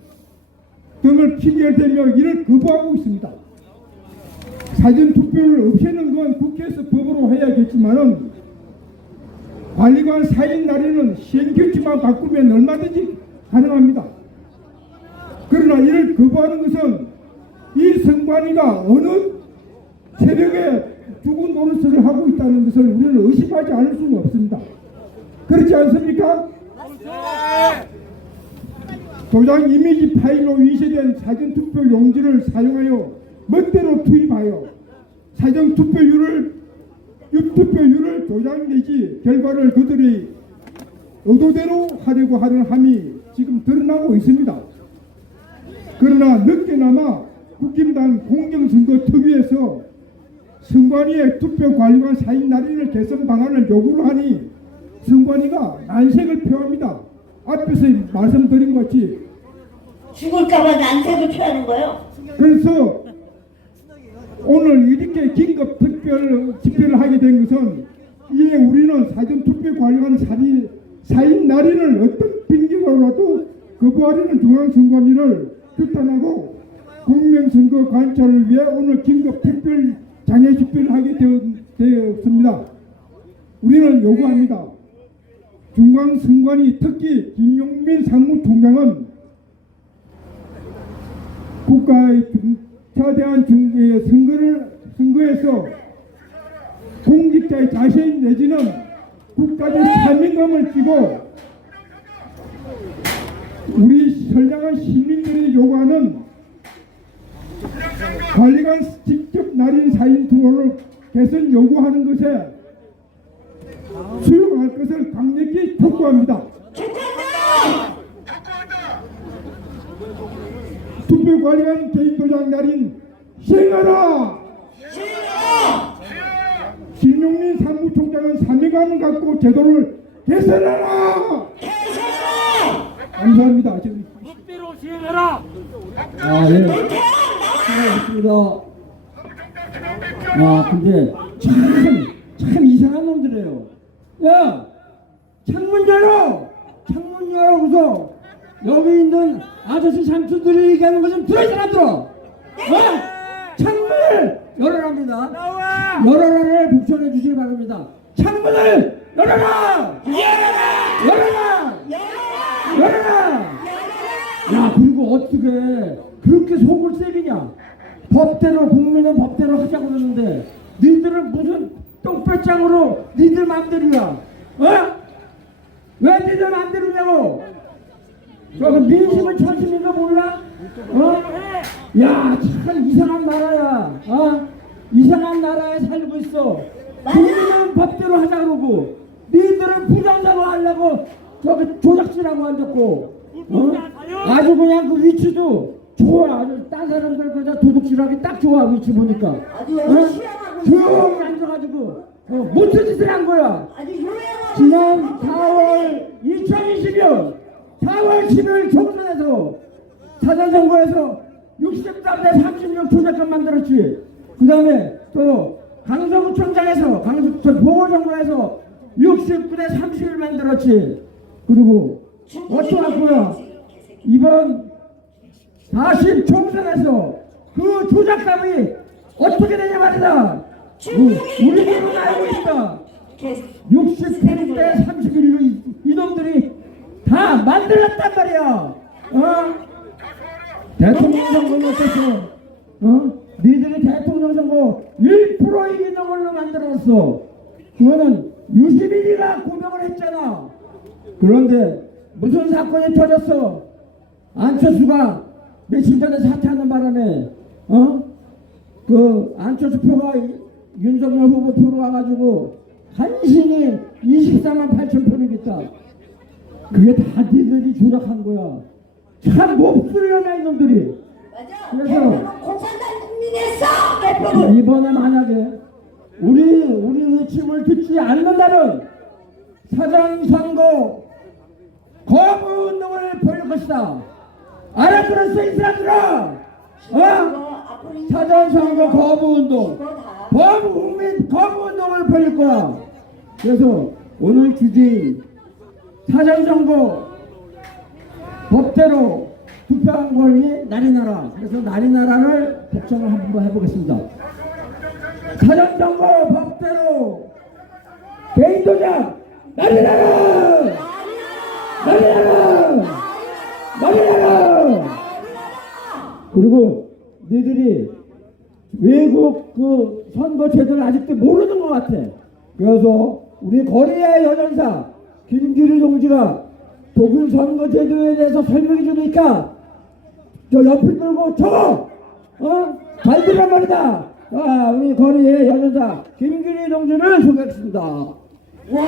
등을 핑계를 대며 이를 거부하고 있습니다. 사전투표를 없애는 건 국회에서 법으로 해야겠지만은 관리관 사인 날에는 시행규칙만 바꾸면 얼마든지 가능합니다. 그러나 이를 거부하는 것은 이 선관위가 어느 세력에 죽은 노릇을 하고 있다는 것을 우리는 의심하지 않을 수가 없습니다. 그렇지 않습니까? 도장 이미지 파일로 위시된 사전투표 용지를 사용하여 멋대로 투입하여 사전투표율을 조작 내지 결과를 그들이 의도대로 하려고 하는 함이 지금 드러나고 있습니다. 그러나 늦게나마 국힘당 공정선거 특위에서 선관위의 투표관리관 사인 날인을 개선 방안을 요구를 하니 선관위가 난색을 표합니다. 앞에서 말씀드린 것 같이 죽을까봐 난색을 표하는 거예요. 그래서 오늘 이렇게 긴급 특별 집회를 하게 된 것은 이에 우리는 사전투표관리관 사인 날인을 어떤 핑계로라도 거부하려는 중앙선관위를 규탄하고 공명선거 관찰을 위해 오늘 긴급 특별 장애 집회를 하게 되었습니다. 우리는 요구합니다. 중앙선관위 특히 김용민 상무총장은 국가의 중차대한 선거에서 공직자의 자신 내지는 국가적 사명감을 띠고 우리 선량한 시민들이 요구하는 관리관 직접 날인 사인 투표를 개선 요구하는 것에 수용할 것을 강력히 촉구합니다. 투표관리관 개인도장 날인 시행하라! 김용민 사무총장은 사명감을 갖고 제도를 개선하라! 감사합니다. 지금 법대로 시행해라. 예. 수고하셨습니다. 근데 참 이상한 놈들이에요. 야! 창문 열어! 창문 열어서 여기 있는 아저씨 삼촌들이 얘기하는 거 좀 들어, 이 사람들아! 창문을 열어랍니다. 열어라를 복sion해 주시기 바랍니다. 창문을 열어라! 열어라! 열어라! 야, 그리고 어떻게 그렇게 속을 세리냐? 법대로, 국민은 법대로 하자고 그러는데 니들은 무슨 똥배짱으로 니들 맘대로야? 왜 니들 맘대로냐고? 저거 민심은 천심인 거 몰라? 야, 참 이상한 나라야. 이상한 나라에 살고 있어. 국민은 법대로 하자 그러고 니들은 부정사고 하려고 저기 조작질하고 앉았고 아주 그냥 그 위치도 좋아. 아주 딴 사람들 그냥 도둑질하기 딱 좋아. 위치 보니까 조용히 앉아가지고 못한 짓을 한 거야. 지난 4월 2020년 4월 10일 총선에서 사전선거에서 63대 36 조작권 만들었지. 그 다음에 또 강서구청장에서 보궐선거에서 69대 31 만들었지. 그리고 어쩌라고요? 이번 40 총선에서 그 조작감이 어떻게 되냐 말이다. 우리들은 알고 있다. 68대 31로 이놈들이 다 만들었단 말이야. 대통령 선거는 어땠어? 니들이 대통령 선거 1% 이기는 걸로 만들었어. 그거는 유시민이가 고명을 있잖아. 그런데 무슨 사건이 터졌어? 안철수가 며칠 전에 사퇴하는 바람에 그 안철수 표가 윤석열 후보 표로 와가지고 간신히 24만 8천 표를 겠다. 그게 다 니들이 조작한 거야. 참 몹쓸려나 이놈들이. 맞아. 그래서 대표는 공산당 국민의 싸움 대표는. 이번에 만약에 우리 외침을 듣지 않는다면 사전선거 거부운동을 벌일 것이다. 알아들었어 이 사람들아? 사전선거 거부운동, 거부운동을 벌일 거야. 그래서 오늘 주제인 사전선거 법대로 투표한 권리 날이나라. 그래서 날이나라를 복장을 한번 해보겠습니다. 사전선거 법대로 개인도장 날이나라! 날이나라! 날이나라! 그리고 너희들이 외국 그 선거 제도를 아직도 모르는 것 같아. 그래서 우리 거리의 여전사 김규리 동지가 독일 선거 제도에 대해서 설명해 주니까 저 옆을 들고 적어! 잘 들란 말이다! 우리 거리의 여전사 김규리 동지를 소개하겠습니다. 와,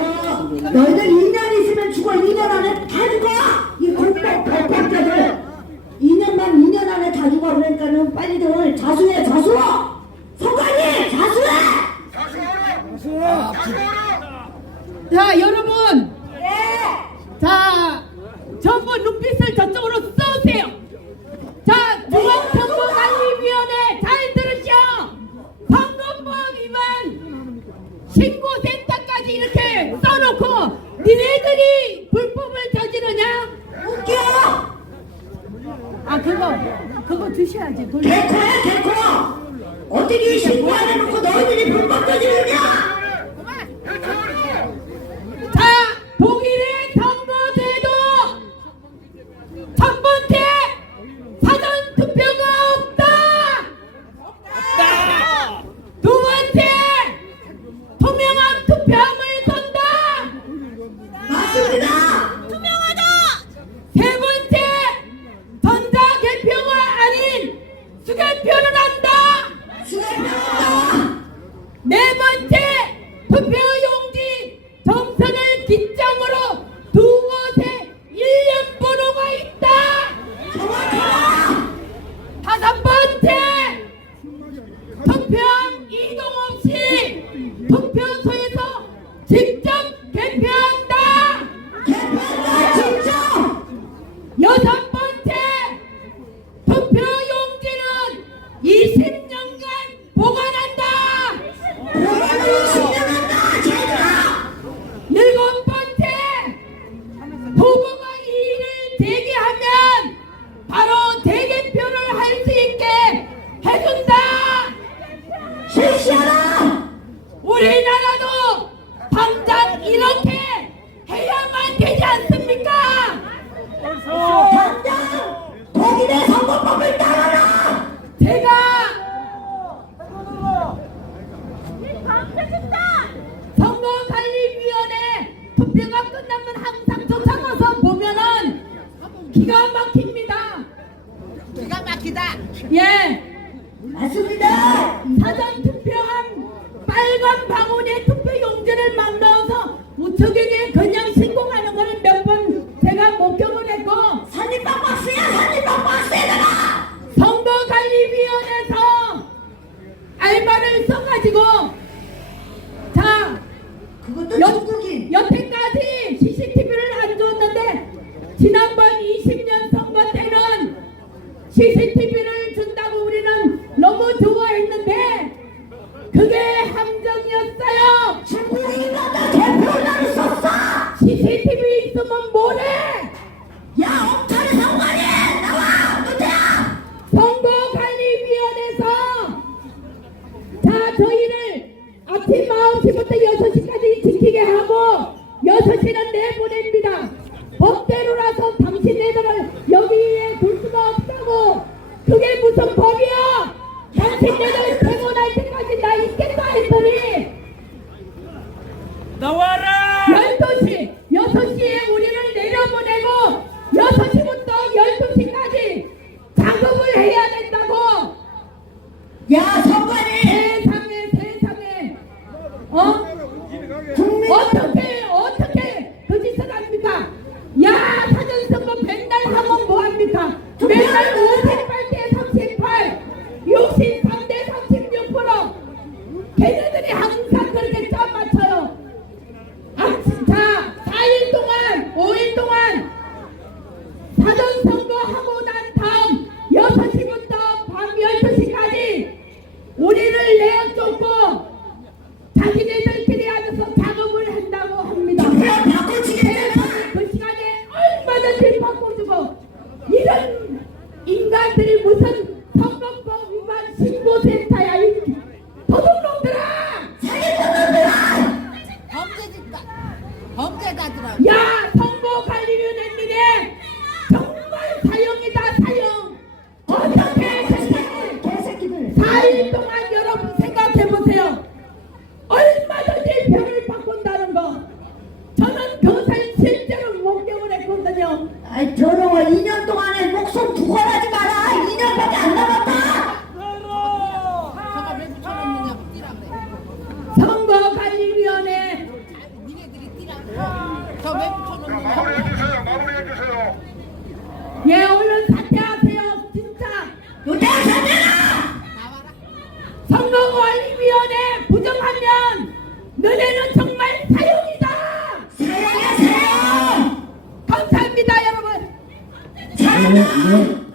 너희들 2년 있으면 죽어. 2년 안에 다 죽어. 이 불법자들 2년 안에 다 죽어. 그러니까는 빨리들 자수해. 선관위 자수해. 자, 여러분. 네. 자, 전부 눈빛을 저쪽으로 쏘세요. 자, 중앙선거관리위원회 잘 들으시오. 선거법 위반 신고센터까지 이렇게 써놓고 니네들이 불법을 저지르냐? 웃겨. 아, 그거 주셔야지. 개코야 개코. 어떻게 신고 안 해놓고 너희들이 불법 저지르냐? 자, 독일의 선거제도 첫 번째 사전 투표가 없다. 두 번째 투명한 투표함을 선다. 맞습니다. 투명하다. 세 번째 전자 개표가 아닌 수개표를 한다. 네 번째 투표용지 정선을 기점으로 두 곳에 1년 번호가 있다. 다섯 번째 투표함 이동 없이 투표소에서 직접 개표한다. 여섯 번째 투표용지는 20년간 보관한다. 일곱 번째 후보가 이의를 제기하면 바로 재개표를 할 수 있게 해준다. 실시하라. 우리나라도 당장 이렇게 해야만 되지 않습니까? 당장 독일의 선거법을 따라라. 제가 선거관리위원회 투표가 끝나면 항상 쫓아가서 보면은 기가 막힙니다. 기가 막히다. 예, 맞습니다. 사전 투표한 빨간 방울에 투표용지를 막 넣어서 우측에게 그냥 신고하는 거는 몇 번 제가 목격을 했고, 산입박스에다가 선거관리위원회에서 알바를 써가지고 자 그것도 중국인. 여태까지 CCTV를 안 줬는데 지난번 20년 선거 때는 CCTV를 준다고 우리는 너무 좋아했는데 그게 함정이었어요. 중국인이가 대표를 썼어. CCTV 있으면 뭐래? 야, 엉터리 선관위 나와. 누구야? 선거관리위원회에서 자 저희를 아침 9시부터 6시까지 지키게 하고 6시는 내보냅니다. 법대로라서 당신네들을 여기에 둘 수가 없다고. 그게 무슨 법이야? 당신네들 퇴근할 때까지 나 있겠다 했더니 나와라! 12시 아이 더러워. 2년 동안에 목숨 두 건 하지 마라. 2년밖에 안 남았다. 저거 왜 붙여놨느냐고 뛰라 그래. 선거관리위원회 니네들이 뛰라고. 저왜 붙여놨느냐고. 예 얼른 사퇴하세요 진짜. 노태우 사퇴라. 나와라. 선거관리위원회 부정하면 너네는 정말 사형이다. 사랑해 사랑. 감사합니다 여러분. 네,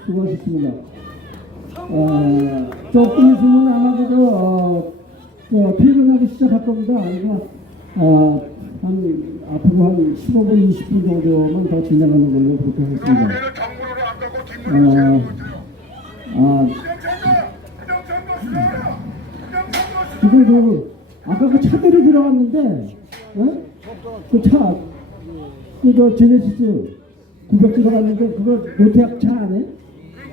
수고하셨습니다. 조금 있으면 아마 퇴근하기 시작할 겁니다. 그래서 앞으로 한 15분, 20분 정도만 더 진행하는 걸로 그렇게 하겠습니다. 지금 아까 그 차대로 들어갔는데, 저 제네시스 900 들어갔는데, 그거 노태학 차 안에?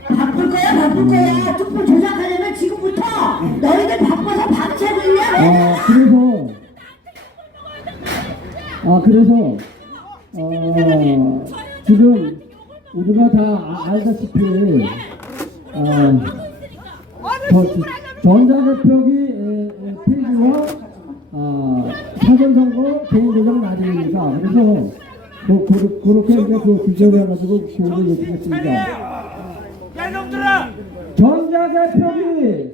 바쁠 거야 바쁠 거야. 투표 조작하려면 지금부터 너희들 바빠서 밤새고 있냐? 그래서 지금 우리가 다 알다시피 전자개표기 페이지와 사전선거 개인도장 나중입니다. 그래서 그렇게 이제 그 규정을 해가지고 교육을 요청했습니다. 야 이놈들아! 전자개표기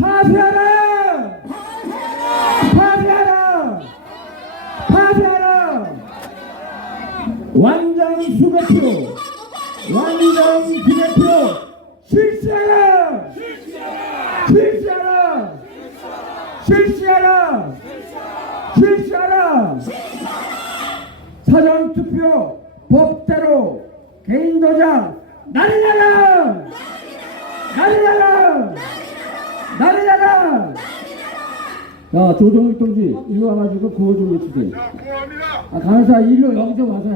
파쇄하라! 파쇄하라! 파쇄하라! 완전 수개표! 완전 비개표! 실시하라! 실시하라! 실시하라! 실시하라! 사전투표 법대로 개인도장 날려라! 날려라! 날려라! 자, 조정익 동지, 일로 와가지고 구호 좀 해주세요. 강사 일로 여기 좀 와서 해.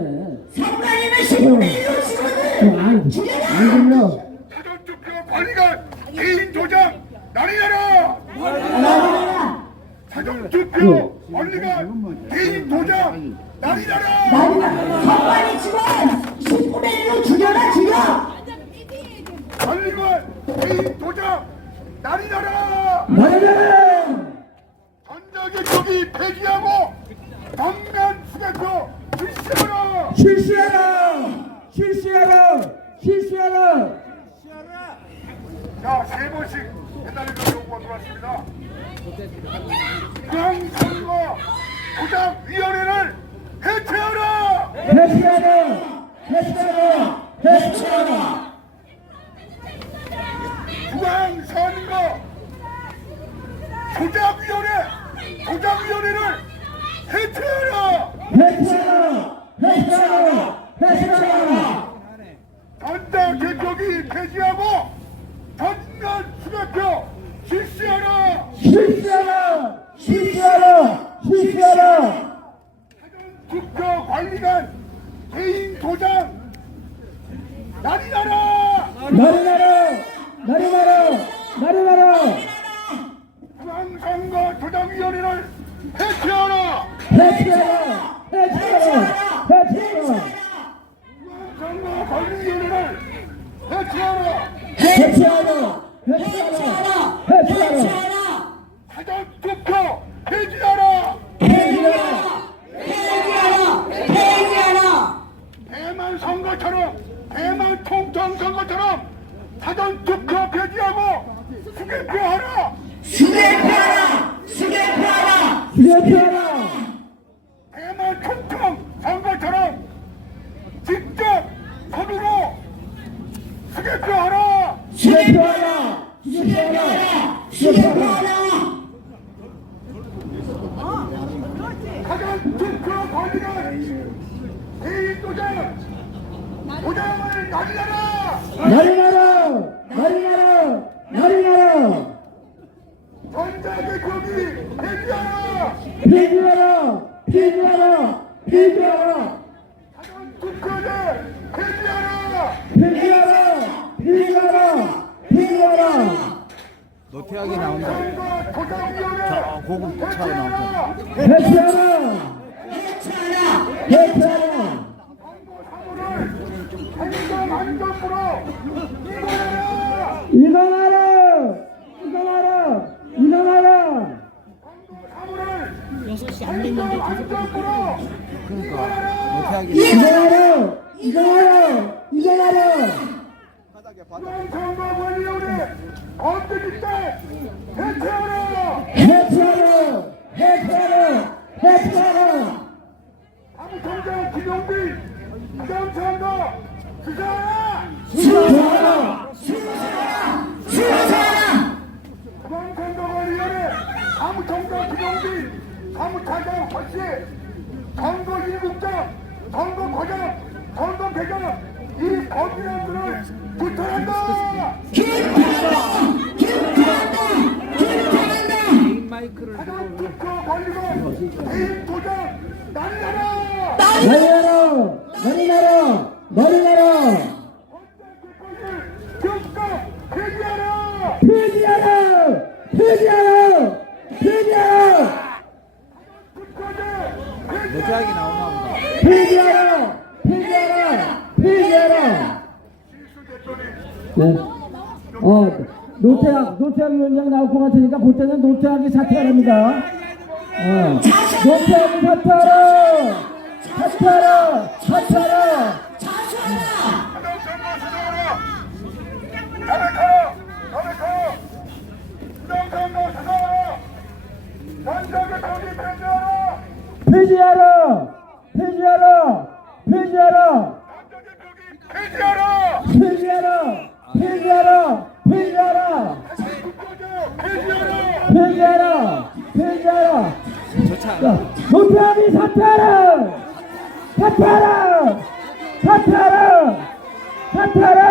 상관이는 10분의 1로 지금 안 들려. 사전투표 관리관 개인 도장 날리라. 사전투표 관리관 개인 도장 날리라. 상관이 지금 10분의 1로 죽여라 죽여. 관리관 개인 도장 날리라. 날려라! 전자개표기 폐지하고 당면 수개표 실시하라. 실시하라! 실시하라! 실시하라! 자, 3번씩 해달라는 요구가 들어왔습니다. 중앙선거 조작위원회를 해체하라! 해체하라! 해체하라! 해체하라! 중앙선거 조작위원회를 해체하라! 해체하라! 해체하라! 해체하라! 전자개표기 폐지하고 전면 수개표 실시하라! 실시하라! 실시하라! 실시하라! 사전투표 관리관 개인 도장 날리라! 날려라! 날려라! 날려라! 중앙선거 조작위원회를 해체하라! 해체하라! 해체하라! 해체하라! 중앙선거 관리위원회를 해체하라! 해체하라! 해체하라! 해체하라! 사전투표 폐지하라! 대만 선거처럼 대만 통통선거처럼 사전투표 폐지하고 수개표하라! 수개표하라! 수개표하라! 수개표하라! 대만 통통선거처럼 직접 손으로 수개표하라! 수개표하라! 수개표하라! 수개표하라! 사전투표 관리관 개인 도장을 날리라! 날려라! 날려라! 날려라! 전자개표기 폐지하라! 폐지하라! 폐지하라! 폐지하라! 사전투표제 폐지하라! 폐지하라! 폐지하라! 폐지하라! 노태학이 나온다. 저 고급 차에 나온다. 해체하라! 해체하라! 일어나라! 일어나라! 일어나라! 6시 안 됐는데 그러니까 노태하기 일어나라! 일어나라! 일어나라! 해체하라! 해체하라! 해체하라! 사무총장 김용빈 부장차관과 수사하라! 수사하라! 중앙선거관리위원회 사무총장 김용빈 사무차장 허씨 선거 일국장 선거과장 선거배경 이 범인들을 구출한다! 마이크를 가장 투표 관리관 개인 도장 날려라! 날려라! 날려라! 날려라! 즉각 폐지하라! 폐지하라! 폐지하라! 폐지하라! 노태하기 나오나 보다. 폐지하라! 폐지하라! 폐지하라! 네. 노태학 위원장 나올 것 같으니까 볼 때는 노태학이 사퇴하랍니다. 노태학이 사퇴하라! 사퇴하라! 사퇴하라! 폐지하라! 폐지하라! 폐지하라! 폐지하라! 폐지하라! 폐지하라! 폐지하라! 폐지하라! 좋지 않아. 노태학이 사퇴하라! 사퇴하라! 사퇴하라! 사퇴하라!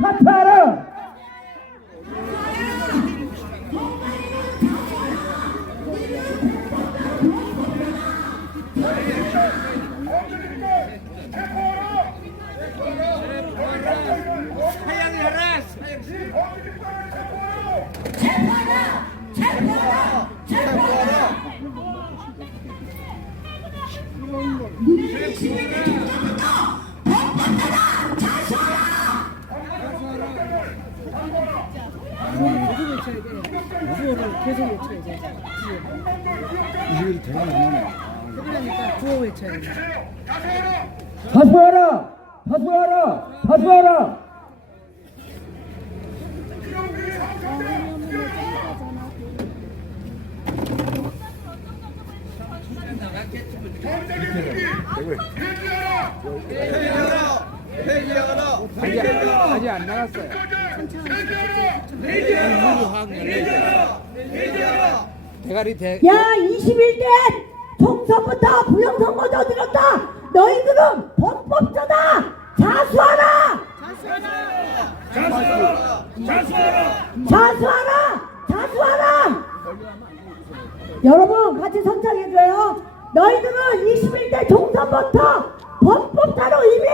사퇴하라! 계속 외쳐야 돼. 그러니까 구호 외쳐야 돼. 사퇴하라! 사퇴하라! 사퇴하라! 아직 안 나갔어요. 문이 확 열려있어요. 대가리 대. 야 21대 총선부터 부정선거 저질렀다. 너희들은 범법자다. 자수하라. 자수하라. 여러분 같이 선창해줘요. 너희들은 21대 총선부터 범법자로 이미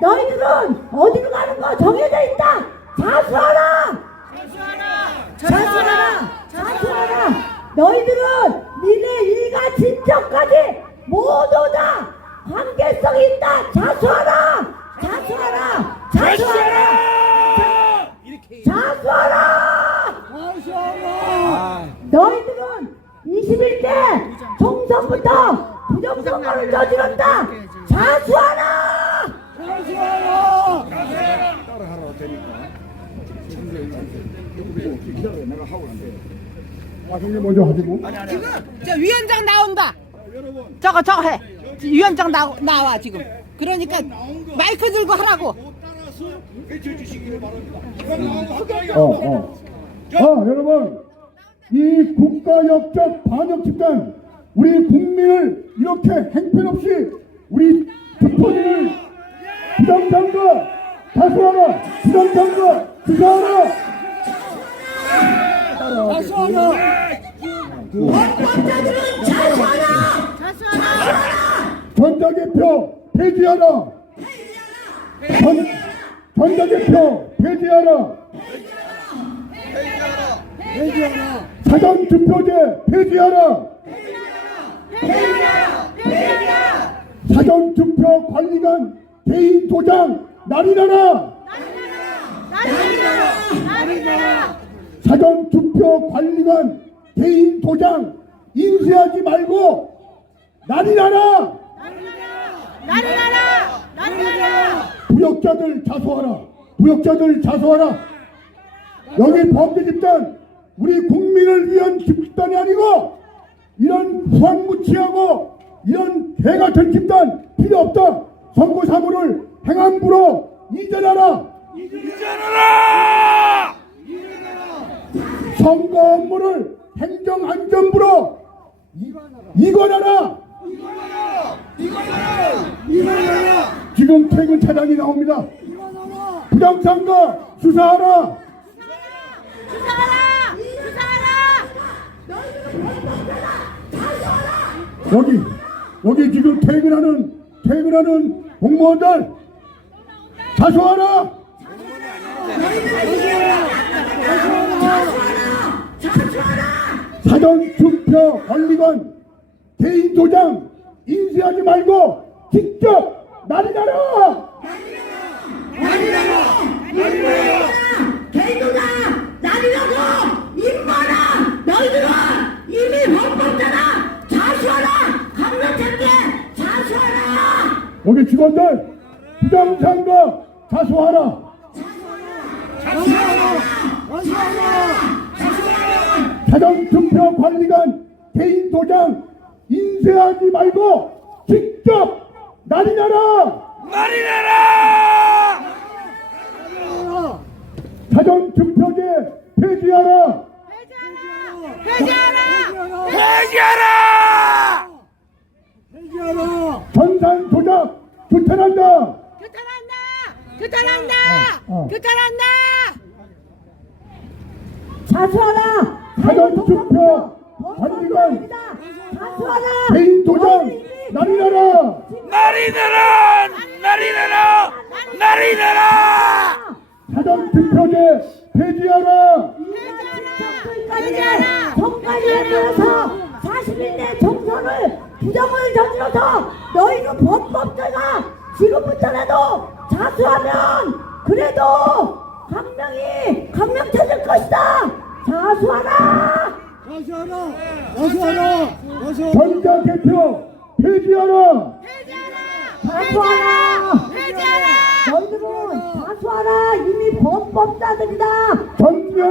너희들은 어디로 가는 거 정해져 있다. 자수하라. 너희들은 니네 일가 친척까지 모두 다 관계성이 있다. 자수하라. 너희들은 21대 총선부터 부정선거를 저질렀다. 자수하라. 따라하라 되니까. 기다려 내가 하고 있는데. 형님 먼저 하시고. 지금 저 위원장 나온다. 저거 해. 위원장 나와 지금. 그러니까 마이크 들고 하라고. 여러분 이 국가역적 반역 집단 우리 국민을 이렇게 행편없이 우리 투표지를 부정선거 자수하라. 부정선거 수사하라. 범법자들은 자수하라. 전자개표 폐지하라. 전자개표 폐지하라. 사전투표제 폐지하라. 사전투표 관리관 개인 도장 날리라라. 사전투표 관리관 개인 도장 인쇄하지 말고 날이 나라! 부역자들 자수하라! 부역자들 자수하라! 여기 범죄 집단 우리 국민을 위한 집단이 아니고 이런 후한무치하고 이런 개같은 집단 필요 없다. 선거 사고를 행안부로 이전하라. 선거 업무를 행정안전부로 이관하라. 지금 퇴근 차량이 나옵니다. 부정선거 수사하라. 여기 지금 퇴근하는 공무원들 자수하라. 사전투표 관리관 개인 도장 인쇄하지 말고 직접 날이 나라. 개인 도장 날이라고 임마라. 너희들은 이미 헌법잖아. 자수하라. 강력하게 자수하라. 여기 직원들 부정선거 자수하라. 사전투표 관리관 개인 도장 인쇄하지 말고 직접 날이 나라. 사전투표제 폐지하라. 전산 조작 규탄한다. 자수하라. 사전투표 관리관 자수하라. 개인 도장 날이 나라. 사전투표제 폐지하라. 정관위에 따라서 40일 내 총선을 부정을 저질러서 너희는 범법자가 지금부터라도 자수하면 그래도 강명 찾을 것이다. 자수하라. 전자개표 폐지하라. 자수하라. 너희들은 자수하라. 이미 범법자들이다. 전면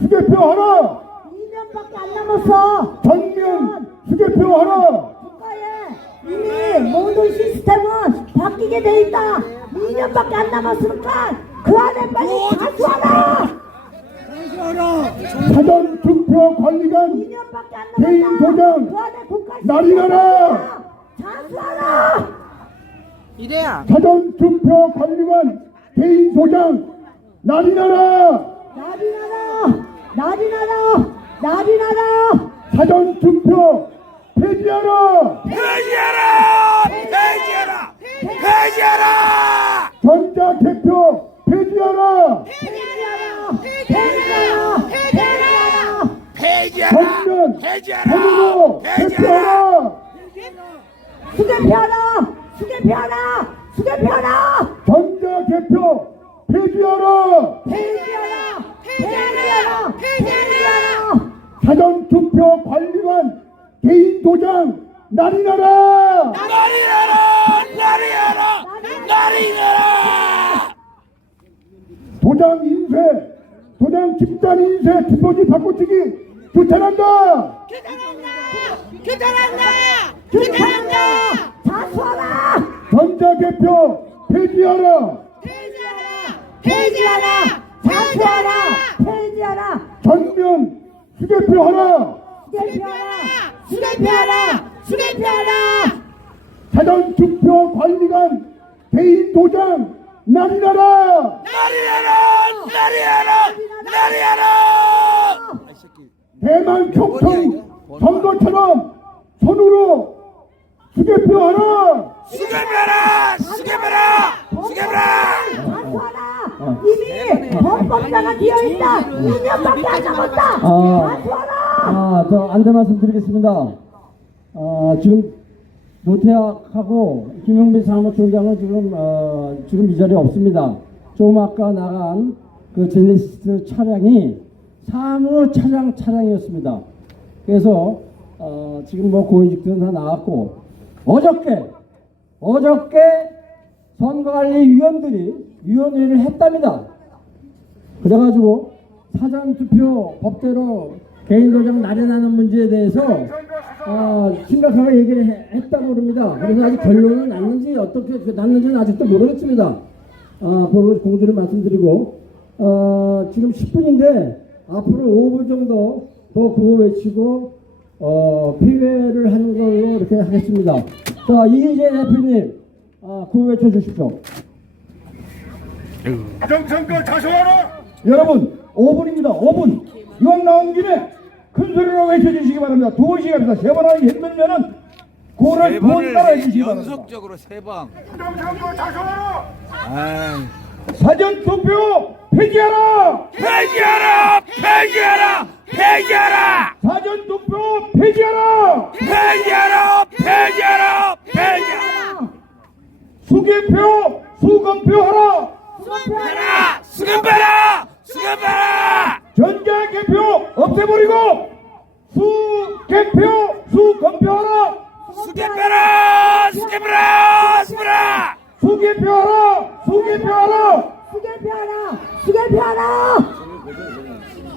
수개표하라. 2년밖에 안 남았어. 전면 수개표하라. 국가에 이미 모든 시스템은 바뀌게 돼 있다. 2년밖에 안 남았으니까 그 안에 빨리 자수하라. 사전투표 관리관 2년밖에 안 개인 남았다. 도장 그 안에 국가 날이 나라. 자수하라. 이래야. 사전투표 관리관 개인 도장 날이 나라. 날이 나라. 사전투표 폐지하라. 전자개표 폐지하라. 전면 선으로 개표하라. 수개표하라. 전자개표 폐지하라. 사전투표 관리관 개인 도장 날이 나라. 도장 인쇄, 도장 집단 인쇄, 투표지 바꾸치기 규탄한다. 자수하라. 전자개표 폐지하라. 자수하라. 전면 수개표하라. 수개표하라. 사전투표 관리관 개인 도장 날이 나라. 대만 총통 선거처럼 손으로 수개표하라. 자수하라. 이미 범법자가 되어있다. 2년밖에 안 남았다. 자수하라. 저 안전 말씀드리겠습니다. 지금 노태악하고 김용빈 사무총장은 지금 이 자리에 없습니다. 좀 아까 나간 그 제네시스 차량이 사무 차량이었습니다. 그래서 지금 뭐 고위직들은 다 나왔고 어저께 선거관리위원들이 위원회를 했답니다. 그래가지고 사전투표 법대로 개인도장 날인하는 문제에 대해서 심각하게 얘기를 했다고 그럽니다. 그래서 아직 결론은 났는지 어떻게 났는지는 아직도 모르겠습니다. 공지를 말씀드리고 지금 10분인데 앞으로 5분 정도 더 구호 외치고 피회를 하는 걸로 이렇게 하겠습니다. 자, 이희재 대표님 구호 외쳐주십시오. 정성껏 자수하라. 여러분 5분입니다. 5분. 이왕 나온 김에 큰 소리로 외쳐주시기 바랍니다. 2번씩 합니다. 3번 하기 힘들면은 고를 세 2번 번을 따라 해주시기 바랍니다. 연속적으로 3번. 정성껏 자수하라. 아이. 사전투표 폐지하라. 폐지하라! 폐지하라! 폐지하라! 사전투표 폐지하라. 폐지하라! 폐지하라! 폐지하라! 수개표 수검표하라. 수금배라! 수금배라! 수금배라! 전자개표 없애버리고 수개표 수검표하라. 수금배라! 수금배라! 수금배라! 수개표하라. 수개표하라. 수개표하라.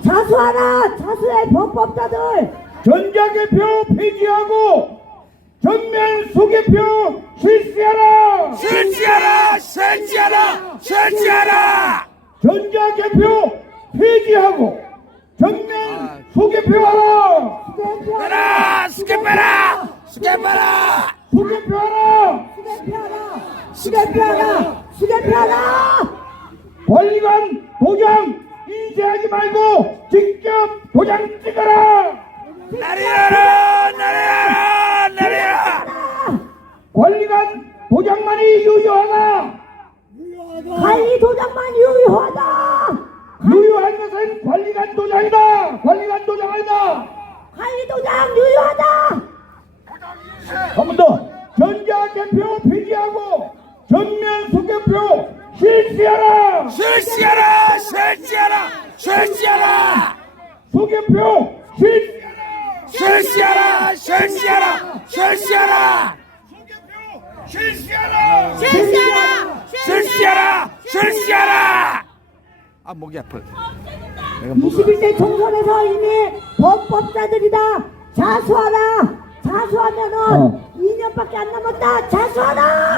자수해 범법자들. 전자개표 폐지하고 전면 수개표 실시하라. 실시하라! 실시하라! 실시하라! 전자개표 폐지하고 전면 수개표하라. 수금배라! 수금배라! 수금배라! 수개표하라. 관리관 도장 인쇄하지 말고 직접 도장 찍어라. 나리라! 관리관 도장만이 유효하다. 관리 도장만 유효하다. 유효한 것은 관리관 도장이다. 관리관 도장 아니다. 관리 도장 유효하다. 한 번 더. 전자개표 폐지하고 전면 수개표 실시하라. 실시하라! 실시하라! 실시하라! 수개표 실시하라! 실시하라! 실시하라! 실시하라. 실시하라! 실시하라! 아, 목이 아파. 내가 목을 21대 총선에서 이미 범법자들이다. 자수하라. 자수하면은 2년밖에 안 남았다. 자수하라.